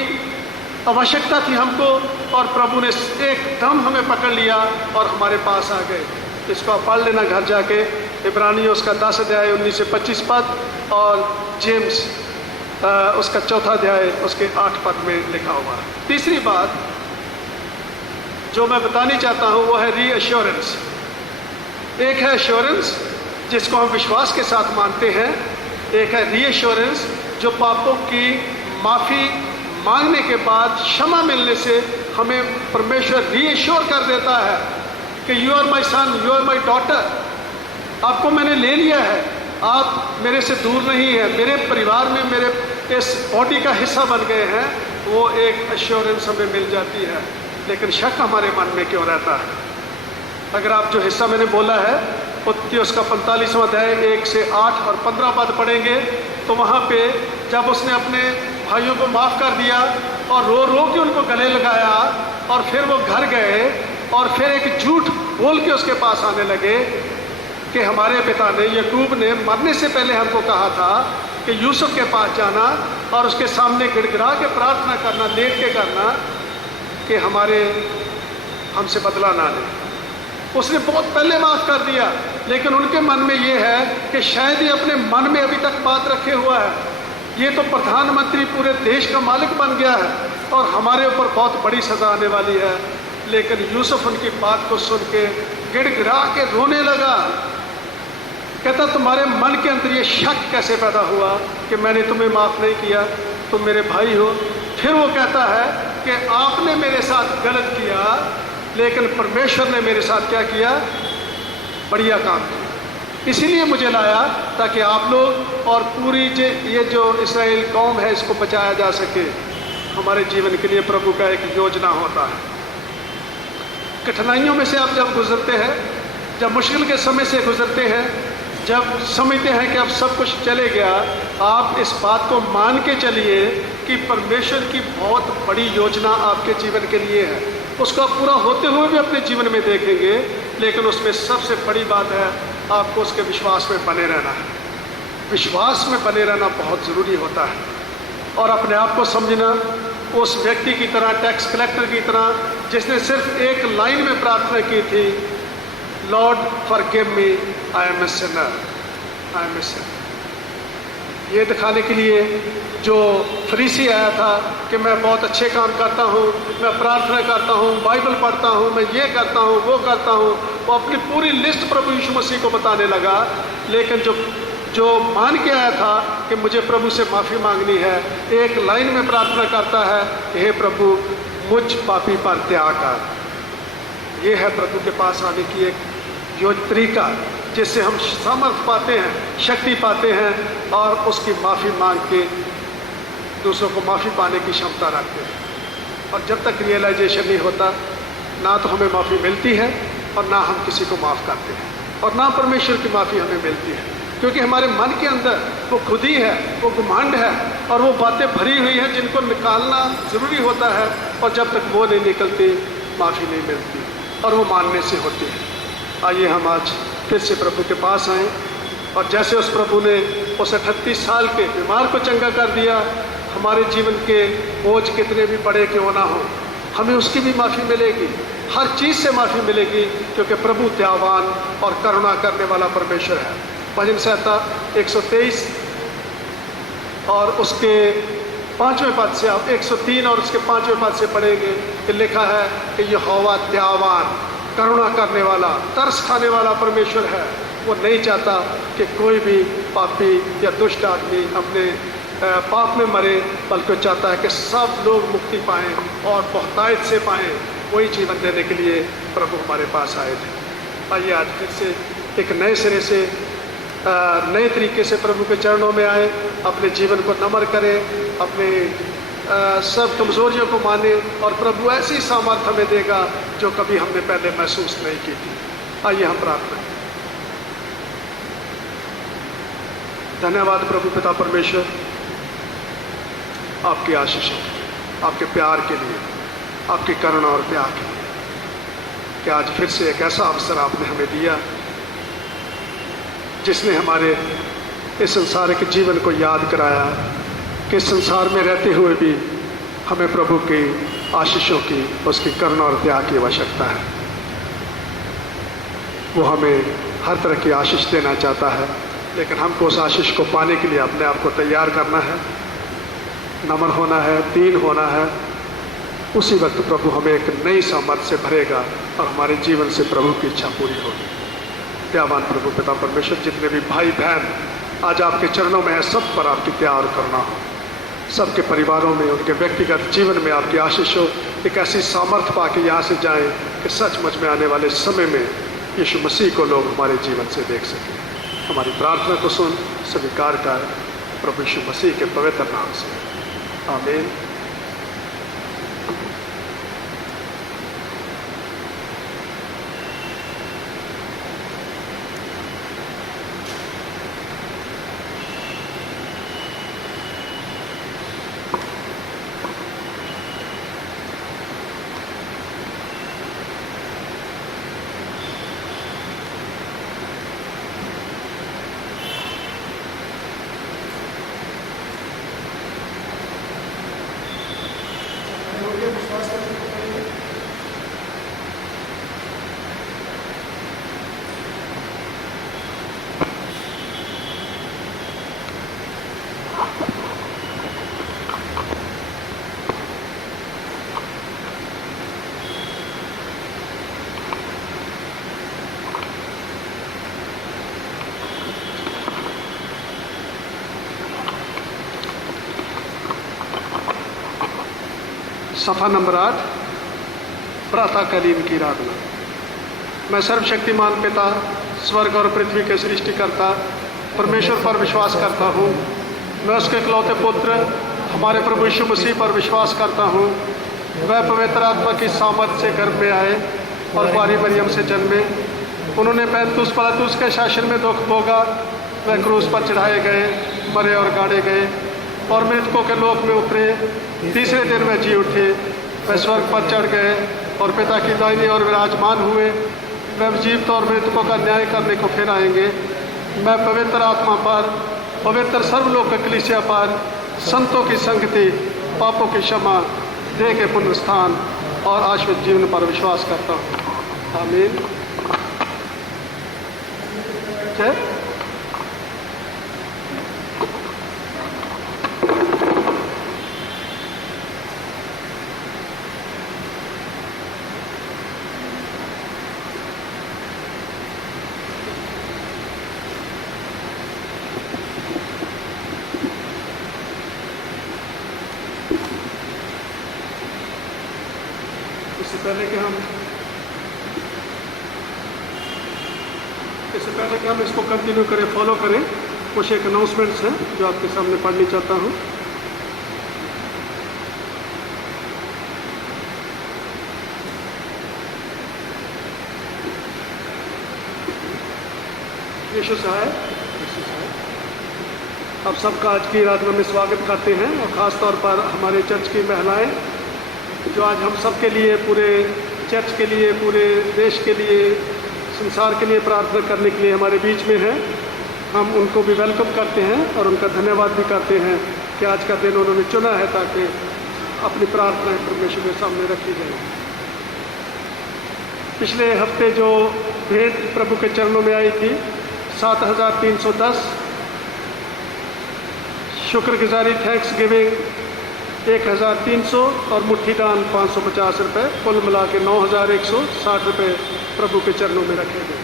आवश्यकता थी हमको और प्रभु ने एकदम हमें पकड़ लिया और हमारे पास आ गए। इसको आप पढ़ लेना घर जाके, इब्रानियों उसका 10 अध्याय 19 से 25 पद और जेम्स उसका 4 अध्याय उसके 8 पद में लिखा हुआ है। तीसरी बात जो मैं बतानी चाहता हूँ वो है रीअश्योरेंस। एक है एश्योरेंस जिसको हम विश्वास के साथ मानते हैं, एक है रीअश्योरेंस जो पापों की माफ़ी मांगने के बाद क्षमा मिलने से हमें परमेश्वर रीअश्योर कर देता है कि you are my son, you are my daughter, आपको मैंने ले लिया है, आप मेरे से दूर नहीं है, मेरे परिवार में मेरे इस बॉडी का हिस्सा बन गए हैं। वो एक एश्योरेंस हमें मिल जाती है। लेकिन शक हमारे मन में क्यों रहता है? अगर आप जो हिस्सा मैंने बोला है उत्पत्ति उसका 45वां अध्याय 1 से 8 और 15 पद पढ़ेंगे तो वहाँ पे जब उसने अपने भाइयों को माफ़ कर दिया और रो रो के उनको गले लगाया और फिर वो घर गए और फिर एक झूठ बोल के उसके पास आने लगे कि हमारे पिता ने याकूब ने मरने से पहले हमको कहा था कि यूसुफ के पास जाना और उसके सामने गिड़गिड़ा के प्रार्थना करना, लेट के करना कि हमसे बदला ना ले। उसने बहुत पहले माफ कर दिया, लेकिन उनके मन में ये है कि शायद ये अपने मन में अभी तक बात रखे हुआ है। ये तो प्रधानमंत्री पूरे देश का मालिक बन गया है और हमारे ऊपर बहुत बड़ी सजा आने वाली है। लेकिन यूसुफ उनकी बात को सुन के गिड़गिड़ा के रोने लगा। कहता तुम्हारे मन के अंदर ये शक कैसे पैदा हुआ कि मैंने तुम्हें माफ नहीं किया, तुम मेरे भाई हो। फिर वो कहता है कि आपने मेरे साथ गलत किया, लेकिन परमेश्वर ने मेरे साथ क्या किया, बढ़िया काम किया। इसीलिए मुझे लाया ताकि आप लोग और पूरी ये जो इस्राएल कौम है इसको बचाया जा सके। हमारे जीवन के लिए प्रभु का एक योजना होता है। कठिनाइयों में से आप जब गुजरते हैं, जब मुश्किल के समय से गुजरते हैं, जब समझते हैं कि अब सब कुछ चले गया, आप इस बात को मान के चलिए कि परमेश्वर की बहुत बड़ी योजना आपके जीवन के लिए है। उसको आप पूरा होते हुए भी अपने जीवन में देखेंगे, लेकिन उसमें सबसे बड़ी बात है आपको उसके विश्वास में बने रहना है। विश्वास में बने रहना बहुत ज़रूरी होता है और अपने आप को समझना उस व्यक्ति की तरह, टैक्स कलेक्टर की तरह, जिसने सिर्फ एक लाइन में प्रार्थना की थी, lord forgive me, I am a sinner, I am a sinner. ये दिखाने के लिए जो फरीसी आया था कि मैं बहुत अच्छे काम करता हूँ, मैं प्रार्थना करता हूँ, बाइबल पढ़ता हूँ, मैं ये करता हूँ, वो करता हूँ, वो अपनी पूरी लिस्ट प्रभु यीशु मसीह को बताने लगा। लेकिन जो मान के आया था कि मुझे प्रभु से माफ़ी मांगनी है, एक लाइन में प्रार्थना करता है, हे प्रभु मुझ पापी पर दया कर। ये है प्रभु के पास आने की एक तरीका जिससे हम सामर्थ पाते हैं, शक्ति पाते हैं और उसकी माफ़ी मांग के दूसरों को माफ़ी पाने की क्षमता रखते हैं। और जब तक रियलाइजेशन नहीं होता, ना तो हमें माफ़ी मिलती है और ना हम किसी को माफ़ करते हैं और ना परमेश्वर की माफ़ी हमें मिलती है, क्योंकि हमारे मन के अंदर वो खुद ही है, वो घमंड है और वो बातें भरी हुई हैं जिनको निकालना ज़रूरी होता है। और जब तक वो नहीं निकलती, माफ़ी नहीं मिलती और वो मानने से होती है। आइए हम आज फिर से प्रभु के पास आएँ और जैसे उस प्रभु ने उस 38 साल के बीमार को चंगा कर दिया, हमारे जीवन के बोझ कितने भी बड़े क्यों ना हो, हमें उसकी भी माफ़ी मिलेगी, हर चीज़ से माफ़ी मिलेगी, क्योंकि प्रभु दयावान और करुणा करने वाला परमेश्वर है। भजन संहिता 123 और उसके 5वें पद से आप 103 और उसके 5वें पद से पढ़ेंगे कि लिखा है कि यहोवा दयावान, करुणा करने वाला, तरस खाने वाला परमेश्वर है। वो नहीं चाहता कि कोई भी पापी या दुष्ट आदमी अपने पाप में मरे, बल्कि चाहता है कि सब लोग मुक्ति पाएं और बहुतायत से पाएं। वही जीवन देने के लिए प्रभु हमारे पास आए थे। आइए आज फिर से एक नए सिरे से नए तरीके से प्रभु के चरणों में आए, अपने जीवन को नम्र करें, अपने सब कमज़ोरियों को माने और प्रभु ऐसी सामर्थ हमें देगा जो कभी हमने पहले महसूस नहीं की थी। आइए हम प्रार्थना करें। धन्यवाद प्रभु पिता परमेश्वर, आपकी आशीषों, आपके प्यार के लिए, आपकी करुणा और दया के लिए कि आज फिर से एक ऐसा अवसर आपने हमें दिया जिसने हमारे इस संसारिक जीवन को याद कराया कि संसार में रहते हुए भी हमें प्रभु की आशीषों की, उसकी करुणा और दया की आवश्यकता है। वो हमें हर तरह की आशीष देना चाहता है, लेकिन हमको उस आशीष को पाने के लिए अपने आप को तैयार करना है, नम्र होना है, दीन होना है। उसी वक्त प्रभु हमें एक नई सामर्थ्य से भरेगा और हमारे जीवन से प्रभु की इच्छा पूरी होगी। दयावान प्रभु पिता परमेश्वर, जितने भी भाई बहन आज आपके चरणों में है, सब पर आपकी दया और करुणा हो। सबके परिवारों में, उनके व्यक्तिगत जीवन में आपकी आशीष हो। एक ऐसी सामर्थ्य पाके यहाँ से जाएं कि सचमुच में आने वाले समय में यीशु मसीह को लोग हमारे जीवन से देख सकें। हमारी प्रार्थना को सुन, स्वीकार कर, प्रभु यीशु मसीह के पवित्र नाम से, आमीन। सफ़ा नंबर 8, प्रातःकालीन की आराधना। मैं सर्वशक्तिमान पिता, स्वर्ग और पृथ्वी के सृष्टिकर्ता परमेश्वर पर विश्वास करता हूँ। मैं उसके इकलौते पुत्र हमारे प्रभु यीशु मसीह पर विश्वास करता हूँ। वह पवित्र आत्मा की सामर्थ से गर्भ में आए और कुंवारी मरियम से जन्मे। उन्होंने पैंतुस पिलातुस के शासन में दुख भोगा। वह क्रूस पर चढ़ाए गए, मरे और गाड़े गए और मृतकों के लोक में उतरे। तीसरे दिन वह जी उठे। वह स्वर्ग पर चढ़ गए और पिता की दाहिनी ओर विराजमान हुए। वह जीवित और मृतकों का न्याय करने को फिर आएंगे। मैं पवित्र आत्मा पर, पवित्र सर्वलोक कलीसिया पर, संतों की संगति, पापों की क्षमा, देह के पुनरुत्थान और शाश्वत जीवन पर विश्वास करता हूँ। आमीन। जय। इससे पहले कि हम इसको कंटिन्यू करें, फॉलो करें, कुछ एक अनाउंसमेंट्स हैं जो आपके सामने पढ़नी चाहता हूँ। यीशु सहाय। आप सबका आज की आराधना में स्वागत करते हैं और ख़ास तौर पर हमारे चर्च की महिलाएं जो आज हम सब के लिए, पूरे चर्च के लिए, पूरे देश के लिए, संसार के लिए प्रार्थना करने के लिए हमारे बीच में है। हम उनको भी वेलकम करते हैं और उनका धन्यवाद भी करते हैं कि आज का दिन उन्होंने चुना है ताकि अपनी प्रार्थनाएं परमेश्वर के सामने रखी जाए। पिछले हफ्ते जो भेंट प्रभु के चरणों में आई थी 7,310, शुक्रगुजारी थैंक्स गिविंग 1,300 और मुट्ठी दान 550 रुपये, कुल मिला के 9,160 रुपये प्रभु के चरणों में रखे गए।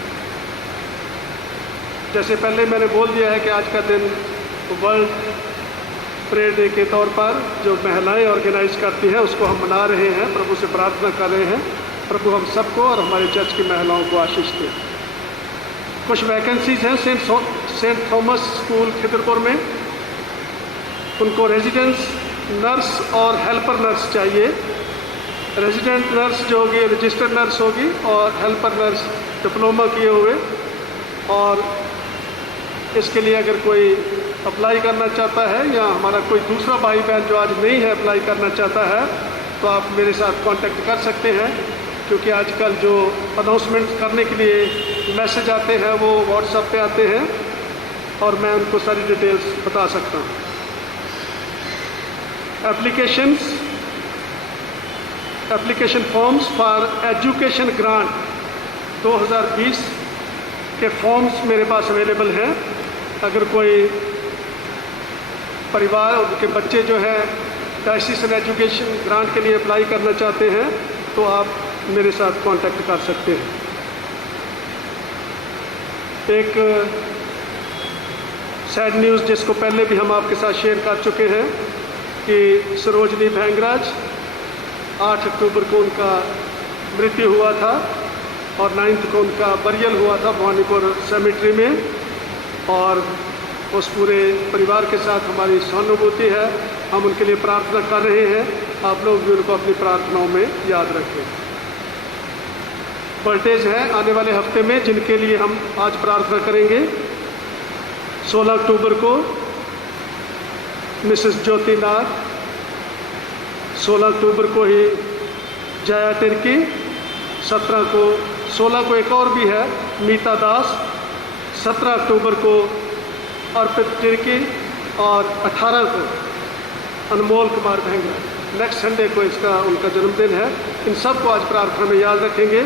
जैसे पहले मैंने बोल दिया है कि आज का दिन वर्ल्ड प्रेयर डे के तौर पर जो महिलाएं ऑर्गेनाइज करती हैं उसको हम मना रहे हैं, प्रभु से प्रार्थना कर रहे हैं प्रभु हम सबको और हमारे चर्च की महिलाओं को आशीष दे। कुछ वैकेंसीज हैं सेंट थॉमस स्कूल खिदरपुर में, उनको रेजिडेंस नर्स और हेल्पर नर्स चाहिए। रेजिडेंट नर्स जो होगी रजिस्टर्ड नर्स होगी और हेल्पर नर्स डिप्लोमा किए हुए। और इसके लिए अगर कोई अप्लाई करना चाहता है या हमारा कोई दूसरा भाई बहन जो आज नहीं है अप्लाई करना चाहता है तो आप मेरे साथ कांटेक्ट कर सकते हैं, क्योंकि आजकल जो अनाउंसमेंट करने के लिए मैसेज आते हैं वो व्हाट्सएप पे आते हैं और मैं उनको सारी डिटेल्स बता सकता हूँ। Application forms for education grant 2020 के फॉर्म्स मेरे पास अवेलेबल हैं। अगर कोई परिवार उनके बच्चे जो है डायसीसन एजुकेशन ग्रांट के लिए अप्लाई करना चाहते हैं तो आप मेरे साथ कांटेक्ट कर सकते हैं। एक सैड न्यूज़ जिसको पहले भी हम आपके साथ शेयर कर चुके हैं कि सरोजनी भैंगराज 8 अक्टूबर को उनका मृत्यु हुआ था और 9 को उनका बरियल हुआ था भवानीपुर सेमेट्री में, और उस पूरे परिवार के साथ हमारी सहानुभूति है। हम उनके लिए प्रार्थना कर रहे हैं, आप लोग भी उनको अपनी प्रार्थनाओं में याद रखें। बर्थडेज हैं आने वाले हफ्ते में जिनके लिए हम आज प्रार्थना करेंगे। 16 अक्टूबर को मिसेस ज्योति नाग, 16 अक्टूबर को ही जया तिर्की, 16 को एक और भी है मीता दास, 17 अक्टूबर को अर्पित तिर्की और 18 को अनमोल कुमार भैंगरा। नेक्स्ट संडे को इसका उनका जन्मदिन है। इन सब को आज प्रार्थना में याद रखेंगे।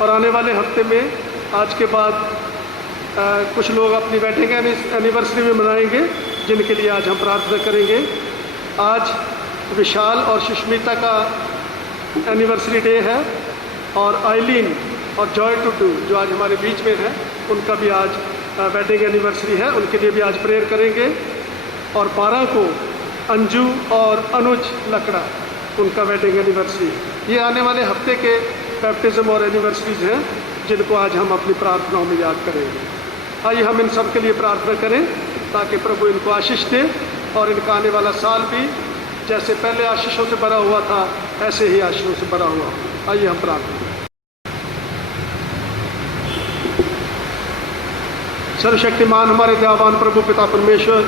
और आने वाले हफ्ते में आज के बाद कुछ लोग अपनी वेडिंग एनिवर्सरी भी मनाएंगे जिनके लिए आज हम प्रार्थना करेंगे। आज विशाल और सुष्मिता का एनिवर्सरी डे है और आइलीन और जॉय टू डू जो आज हमारे बीच में है उनका भी आज वेडिंग एनिवर्सरी है, उनके लिए भी आज प्रेयर करेंगे। और 12 को अंजू और अनुज लकड़ा उनका वेडिंग एनिवर्सरी। ये आने वाले हफ्ते के बैप्टिज्म और एनिवर्सरीज हैं जिनको आज हम अपनी प्रार्थनाओं में याद करेंगे। आइए हम इन सब के लिए प्रार्थना करें ताकि प्रभु इनको आशीष दे और इनका आने वाला साल भी जैसे पहले आशीषों से भरा हुआ था ऐसे ही आशीषों से भरा हुआ। आइए हम प्रार्थना करें। सर्वशक्तिमान हमारे दयावान प्रभु पिता परमेश्वर,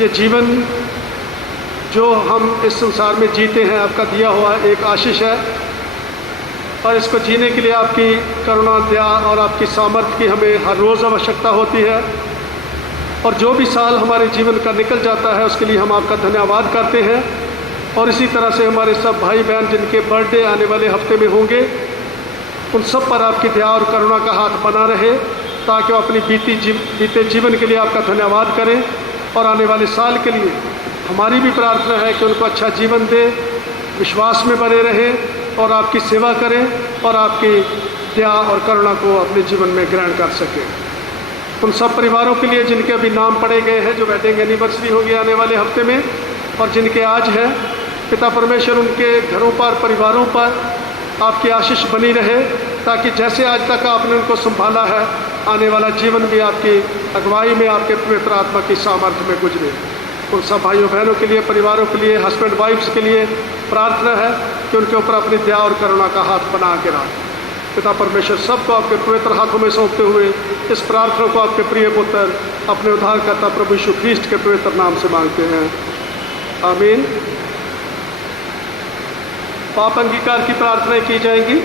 ये जीवन जो हम इस संसार में जीते हैं आपका दिया हुआ एक आशीष है और इसको जीने के लिए आपकी करुणा, दया और आपकी सामर्थ्य की हमें हर रोज़ आवश्यकता होती है। और जो भी साल हमारे जीवन का निकल जाता है उसके लिए हम आपका धन्यवाद करते हैं। और इसी तरह से हमारे सब भाई बहन जिनके बर्थडे आने वाले हफ्ते में होंगे, उन सब पर आपकी दया और करुणा का हाथ बना रहे ताकि वो अपनी बीते जीवन के लिए आपका धन्यवाद करें। और आने वाले साल के लिए हमारी भी प्रार्थना है कि उनको अच्छा जीवन दे, विश्वास में बने रहें और आपकी सेवा करें और आपकी दया और करुणा को अपने जीवन में ग्रहण कर सकें। उन सब परिवारों के लिए जिनके अभी नाम पढ़े गए हैं, जो वेडिंग एनिवर्सरी होगी आने वाले हफ्ते में और जिनके आज है, पिता परमेश्वर उनके घरों पर, परिवारों पर आपकी आशीष बनी रहे ताकि जैसे आज तक आपने उनको संभाला है, आने वाला जीवन भी आपकी अगुवाई में, आपके पवित्र आत्मा की सामर्थ्य में गुजरे। उन सब भाइयों बहनों के लिए, परिवारों के लिए, हस्बैंड वाइफ्स के लिए प्रार्थना है कि उनके ऊपर अपनी दया और करुणा का हाथ बना के रखें। पिता परमेश्वर सबको आपके पवित्र हाथों में सौंपते हुए इस प्रार्थना को आपके प्रिय पुत्र अपने उद्धारकर्ता प्रभु यीशु ख्रीस्ट के पवित्र नाम से मांगते हैं, आमीन। पाप अंगीकार की प्रार्थनाएं की जाएंगी।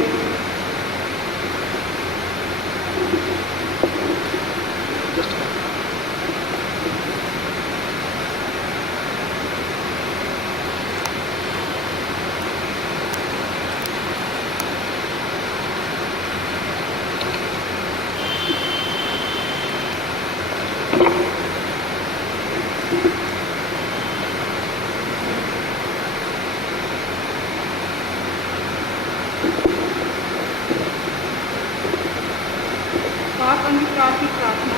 पाप अंगीकार की प्रार्थना।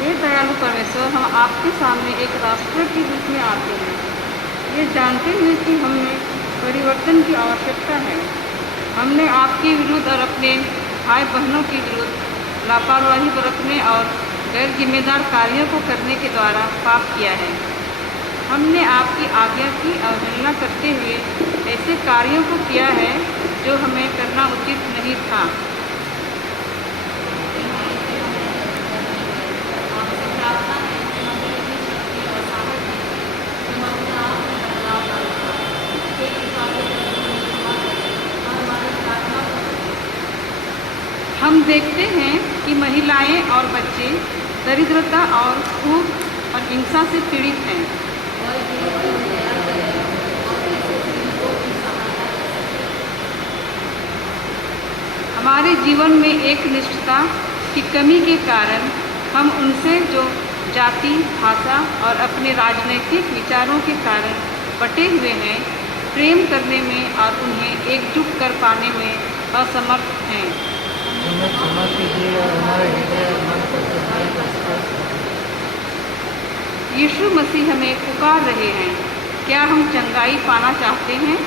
हे दयालु परमेश्वर, हम आपके सामने एक राष्ट्र के रूप में आते हैं, ये जानते हुए कि हमें परिवर्तन की आवश्यकता है। हमने आपके विरुद्ध और अपने भाई बहनों के विरुद्ध लापरवाही बरतने और गैर जिम्मेदार कार्यों को करने के द्वारा पाप किया है। हमने आपकी आज्ञा की अवहेलना करते हुए ऐसे कार्यों को किया है जो हमें करना उचित नहीं था। हम देखते हैं कि महिलाएं और बच्चे दरिद्रता और भूख और हिंसा से पीड़ित हैं। हमारे जीवन में एक निष्ठता की कमी के कारण हम उनसे जो जाति, भाषा और अपने राजनीतिक विचारों के कारण बटे हुए हैं, प्रेम करने में और उन्हें एकजुट कर पाने में असमर्थ हैं। हमें क्षमा कीजिए और हमारे हृदय और मन को सहाय कर। यीशु मसीह हमें पुकार रहे हैं। क्या हम चंगाई पाना चाहते हैं?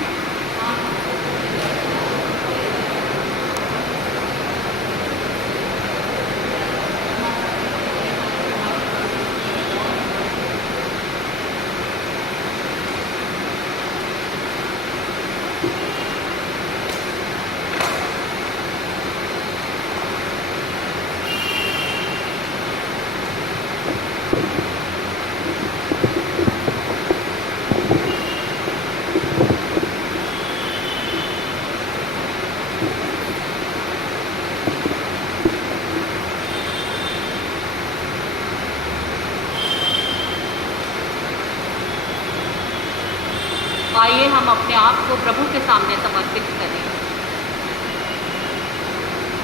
आइए हम अपने आप को प्रभु के सामने समर्पित करें।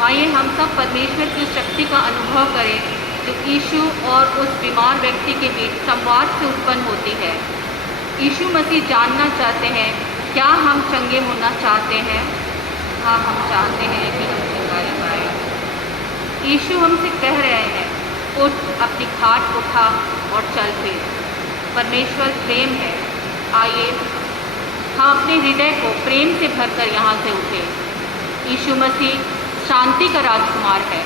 आइए हम सब परमेश्वर की शक्ति का अनुभव करें जो यीशु और उस बीमार व्यक्ति के बीच संवाद से उत्पन्न होती है। यीशु मसीह जानना चाहते हैं, क्या हम चंगे होना चाहते हैं? हाँ, हम चाहते हैं कि हम चंगाई पाएं। यीशु हमसे कह रहे हैं, उठ, अपनी खाट उठा और चल फिर। परमेश्वर प्रेम है। आइए हम अपने हृदय को प्रेम से भरकर यहाँ से उठे। यीशु मसीह शांति का राजकुमार है,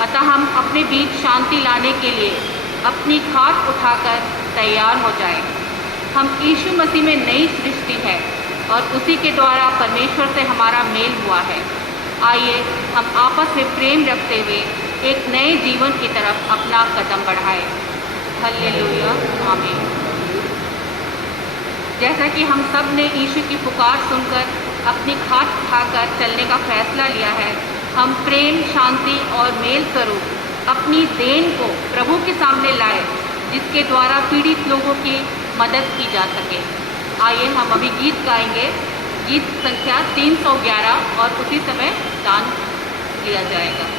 अतः हम अपने बीच शांति लाने के लिए अपनी खाट उठाकर तैयार हो जाएं। हम यीशु मसीह में नई सृष्टि है और उसी के द्वारा परमेश्वर से हमारा मेल हुआ है। आइए हम आपस में प्रेम रखते हुए एक नए जीवन की तरफ अपना कदम बढ़ाएं। हालेलुया, आमीन। जैसा कि हम सब ने यीशु की पुकार सुनकर अपनी खाट उठाकर चलने का फैसला लिया है, हम प्रेम, शांति और मेल स्वरूप अपनी देन को प्रभु के सामने लाए, जिसके द्वारा पीड़ित लोगों की मदद की जा सके। आइए हम अभी गीत गाएंगे, गीत संख्या 311, और उसी समय दान लिया जाएगा।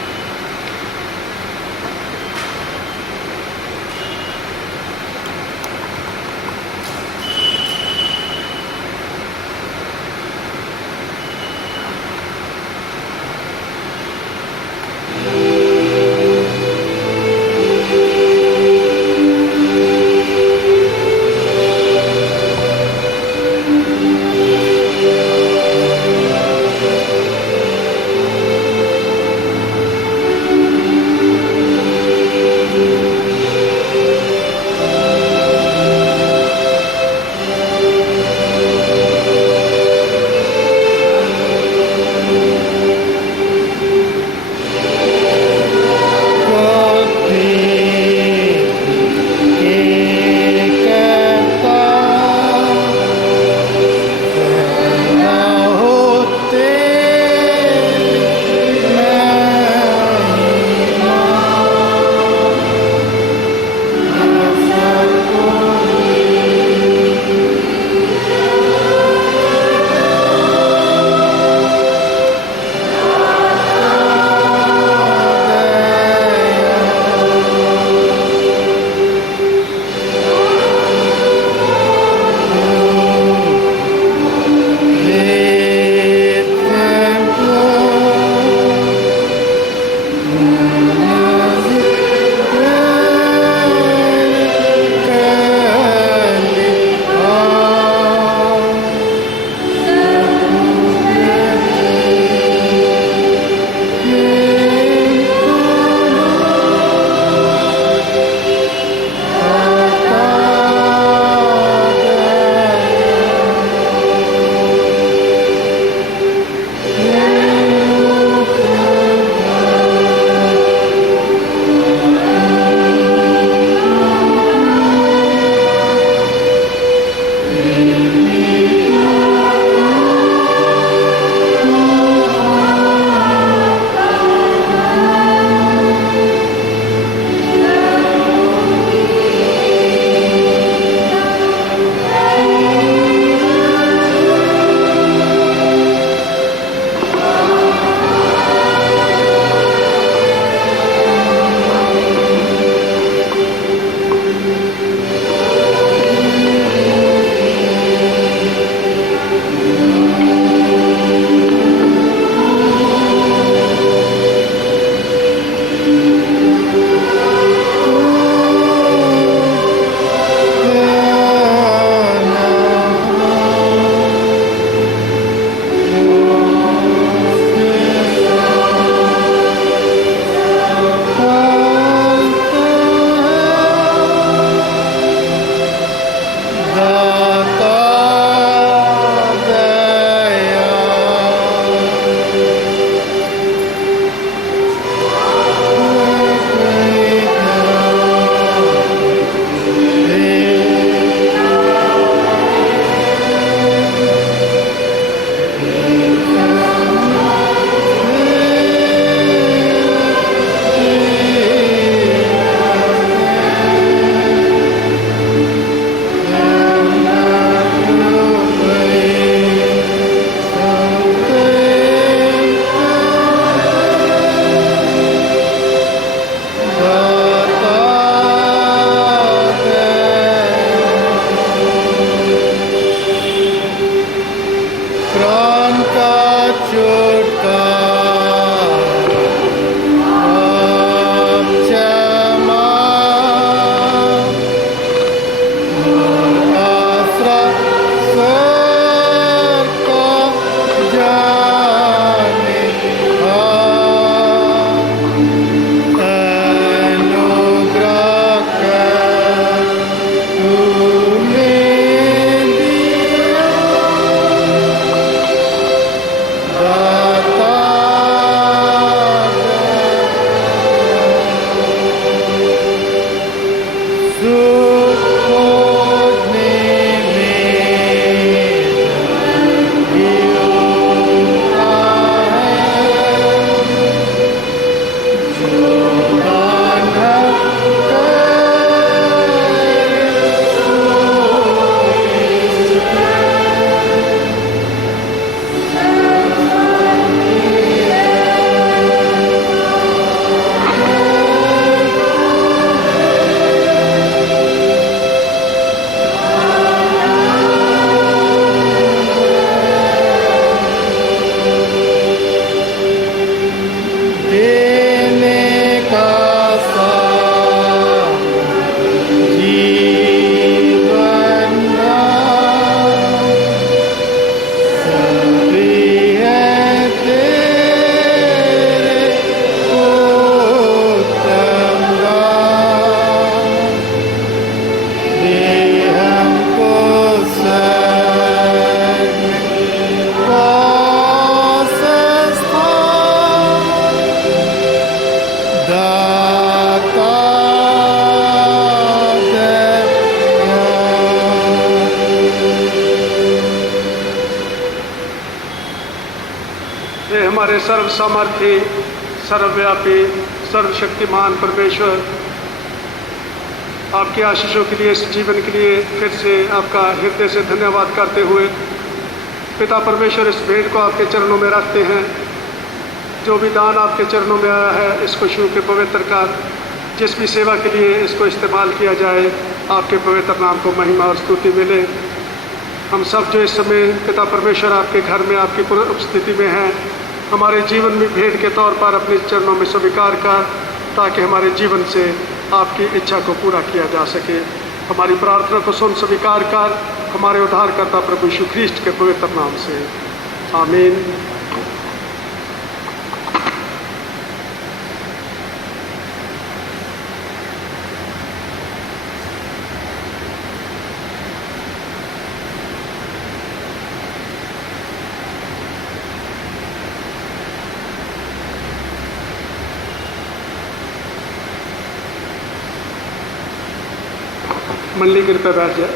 हे हमारे सर्व सामर्थी, सर्वव्यापी, सर्वशक्तिमान परमेश्वर, आपकी आशीषों के लिए, इस जीवन के लिए फिर से आपका हृदय से धन्यवाद करते हुए पिता परमेश्वर इस भेंट को आपके चरणों में रखते हैं। जो भी दान आपके चरणों में आया है, इसको छू के पवित्र कर, जिस भी सेवा के लिए इसको इस्तेमाल किया जाए, आपके पवित्र नाम को महिमा और स्तुति मिले। हम सब जो इस समय पिता परमेश्वर आपके घर में आपकी उपस्थिति में हैं, हमारे जीवन में भेंट के तौर पर अपने चरणों में स्वीकार कर, ताकि हमारे जीवन से आपकी इच्छा को पूरा किया जा सके। हमारी प्रार्थना को सुन स्वीकार कर, हमारे उद्धारकर्ता प्रभु यीशु ख्रीस्ट के पवित्र नाम से, आमीन। मंडली कृपया बैठ जाए।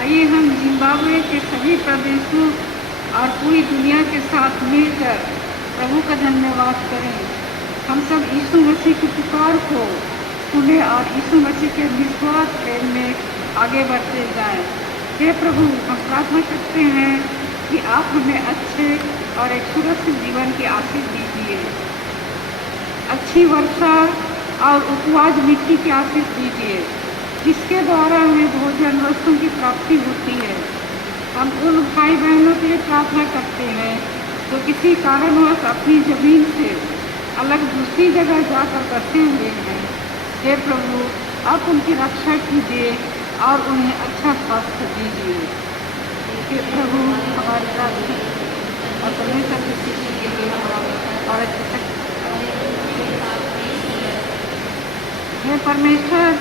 आइए हम जिम्बाब्वे के सभी प्रदेशों और पूरी दुनिया के साथ मिलकर प्रभु का धन्यवाद करें। हम सब यीशु मसीह की पुकार को सुने और यीशु मसीह के विश्वास प्रेम में आगे बढ़ते जाएं। हे प्रभु, हम प्रार्थना करते हैं कि आप हमें अच्छे और एक सुरक्षित जीवन की आशीष दीजिए। अच्छी वर्षा और उपवास मिट्टी की आशीष दीजिए, जिसके द्वारा हमें भोजन वस्तुओं की प्राप्ति होती है। हम उन भाई बहनों के लिए प्रार्थना करते हैं जो किसी कारणवश अपनी ज़मीन से अलग दूसरी जगह जाकर बसे हुए हैं। हे प्रभु, आप उनकी रक्षा कीजिए और उन्हें अच्छा स्वास्थ्य दीजिए। हे प्रभु, हमारे राज्य और परमेश्वर की स्थिति के लिए हमारा हे परमेश्वर,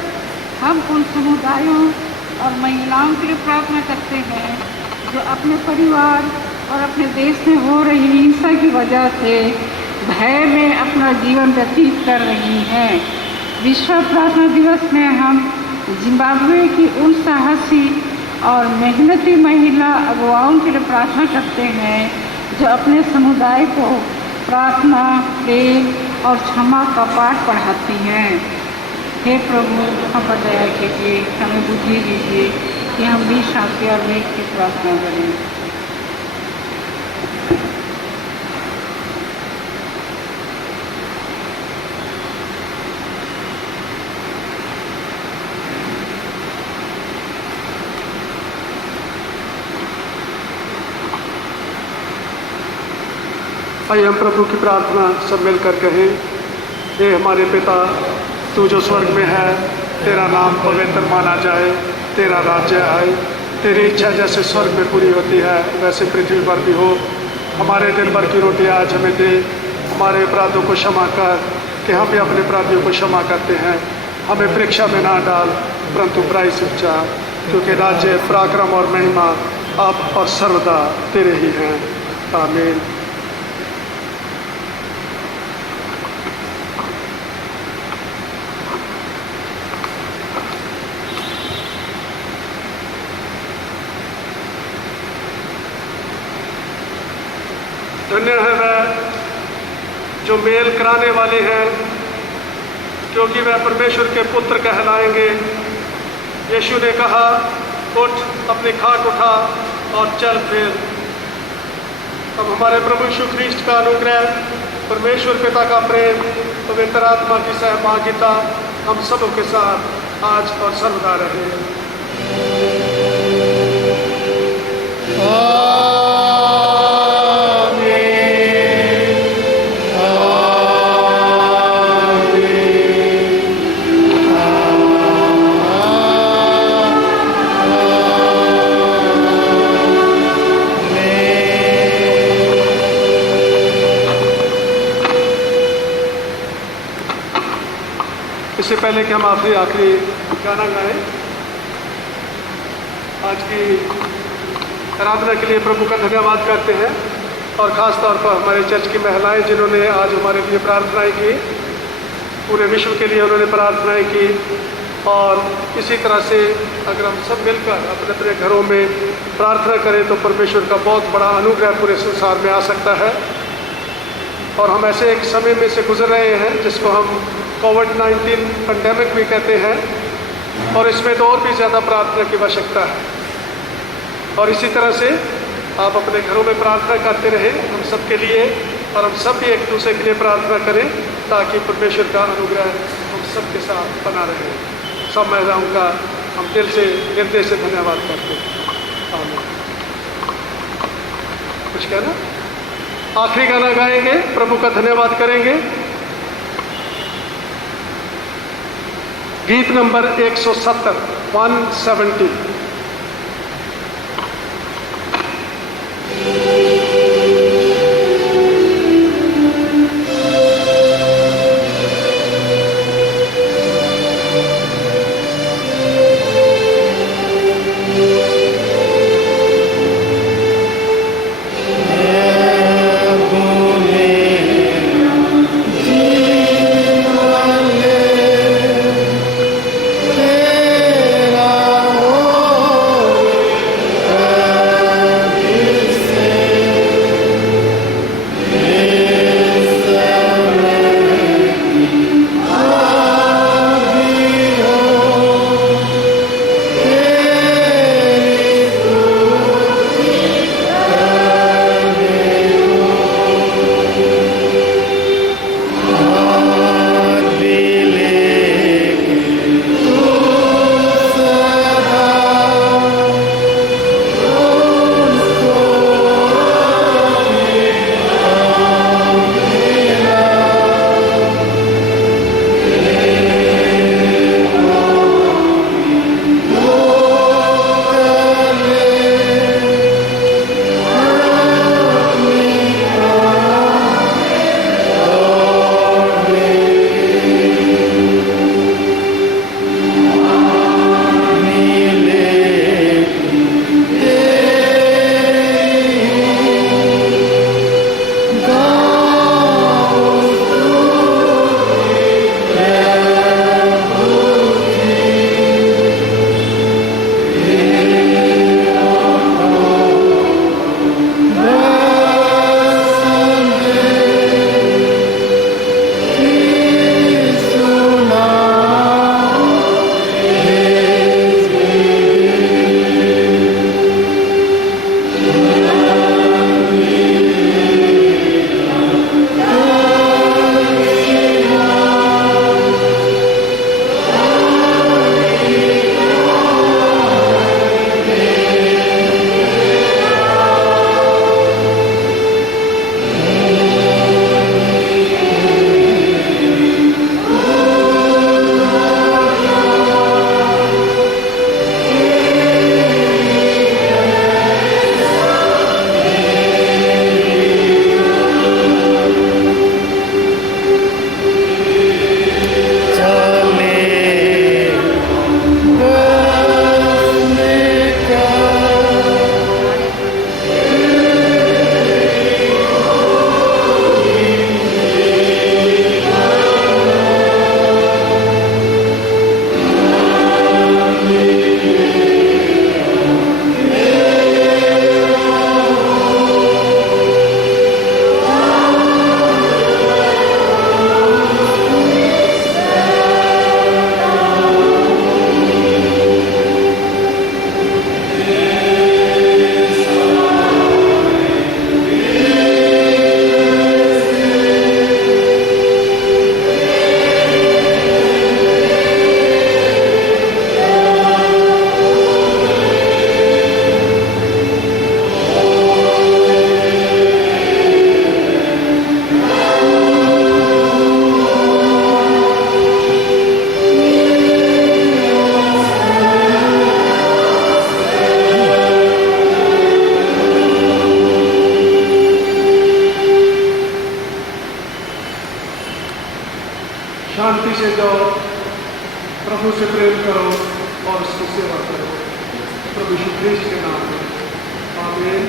हम उन समुदायों और महिलाओं के लिए प्रार्थना करते हैं जो अपने परिवार और अपने देश में हो रही हिंसा की वजह से भय में अपना जीवन व्यतीत कर रही हैं। विश्व प्रार्थना दिवस में हम जिम्बाब्वे की उन साहसी और मेहनती महिला अगुवाओं के लिए प्रार्थना करते हैं जो अपने समुदाय को प्रार्थना, प्रेम और क्षमा का पाठ पढ़ाती हैं। हे प्रभु, हम पर दया कीजिए, हमें बुद्धि दीजिए कि हम भी शांति और मेघ की प्रार्थना करें। आइए हम प्रभु की प्रार्थना सब मिलकर कहें। हे हमारे पिता, तू जो स्वर्ग में है, तेरा नाम पवित्र माना जाए, तेरा राज्य आए, तेरी इच्छा जैसे स्वर्ग में पूरी होती है वैसे पृथ्वी पर भी हो। हमारे दिन भर की रोटी आज हमें दे, हमारे अपराधों को क्षमा कर कि हम भी अपने अपराधियों को क्षमा करते हैं। हमें परीक्षा में ना डाल, परंतु बुराई से बचा, क्योंकि राज्य, पराक्रम और महिमा अब और सर्वदा तेरे ही हैं। आमीन। धन्य है वह जो मेल कराने वाले हैं, क्योंकि वह परमेश्वर के पुत्र कहलाएंगे। यीशु ने कहा, उठ, अपनी खाट उठा और चल फिर। अब हमारे प्रभु यीशु ख्रीस्ट का अनुग्रह, परमेश्वर पिता का प्रेम, पवित्र आत्मा की सहभागिता हम सबों के साथ आज और सर्वदा रहे। इससे पहले कि हम आखिरी गाना गाएं, आज की आराधना के लिए प्रभु का धन्यवाद करते हैं, और ख़ास तौर पर हमारे चर्च की महिलाएं जिन्होंने आज हमारे लिए प्रार्थनाएं की, पूरे विश्व के लिए उन्होंने प्रार्थनाएं की। और इसी तरह से अगर हम सब मिलकर अपने अपने घरों में प्रार्थना करें तो परमेश्वर का बहुत बड़ा अनुग्रह पूरे संसार में आ सकता है। और हम ऐसे एक समय में से गुजर रहे हैं जिसको हम कोविड-19 पेंडेमिक भी कहते हैं, और इसमें तो और भी ज़्यादा प्रार्थना की आवश्यकता है। और इसी तरह से आप अपने घरों में प्रार्थना करते रहें हम सब के लिए, और हम सब भी एक दूसरे के लिए प्रार्थना करें ताकि परमेश्वर का अनुग्रह हम सब के साथ बना रहे। सब महिलाओं का हम दिल से हृदय से धन्यवाद करते हैं। आमीन। कुछ कहना? आखिरी गाना गाएंगे, प्रभु का धन्यवाद करेंगे। गीत नंबर 170 170। शांति से जाओ, प्रभु से प्रेम करो और उसकी सेवा करो, प्रभु यीशु मसीह के नाम में आमीन।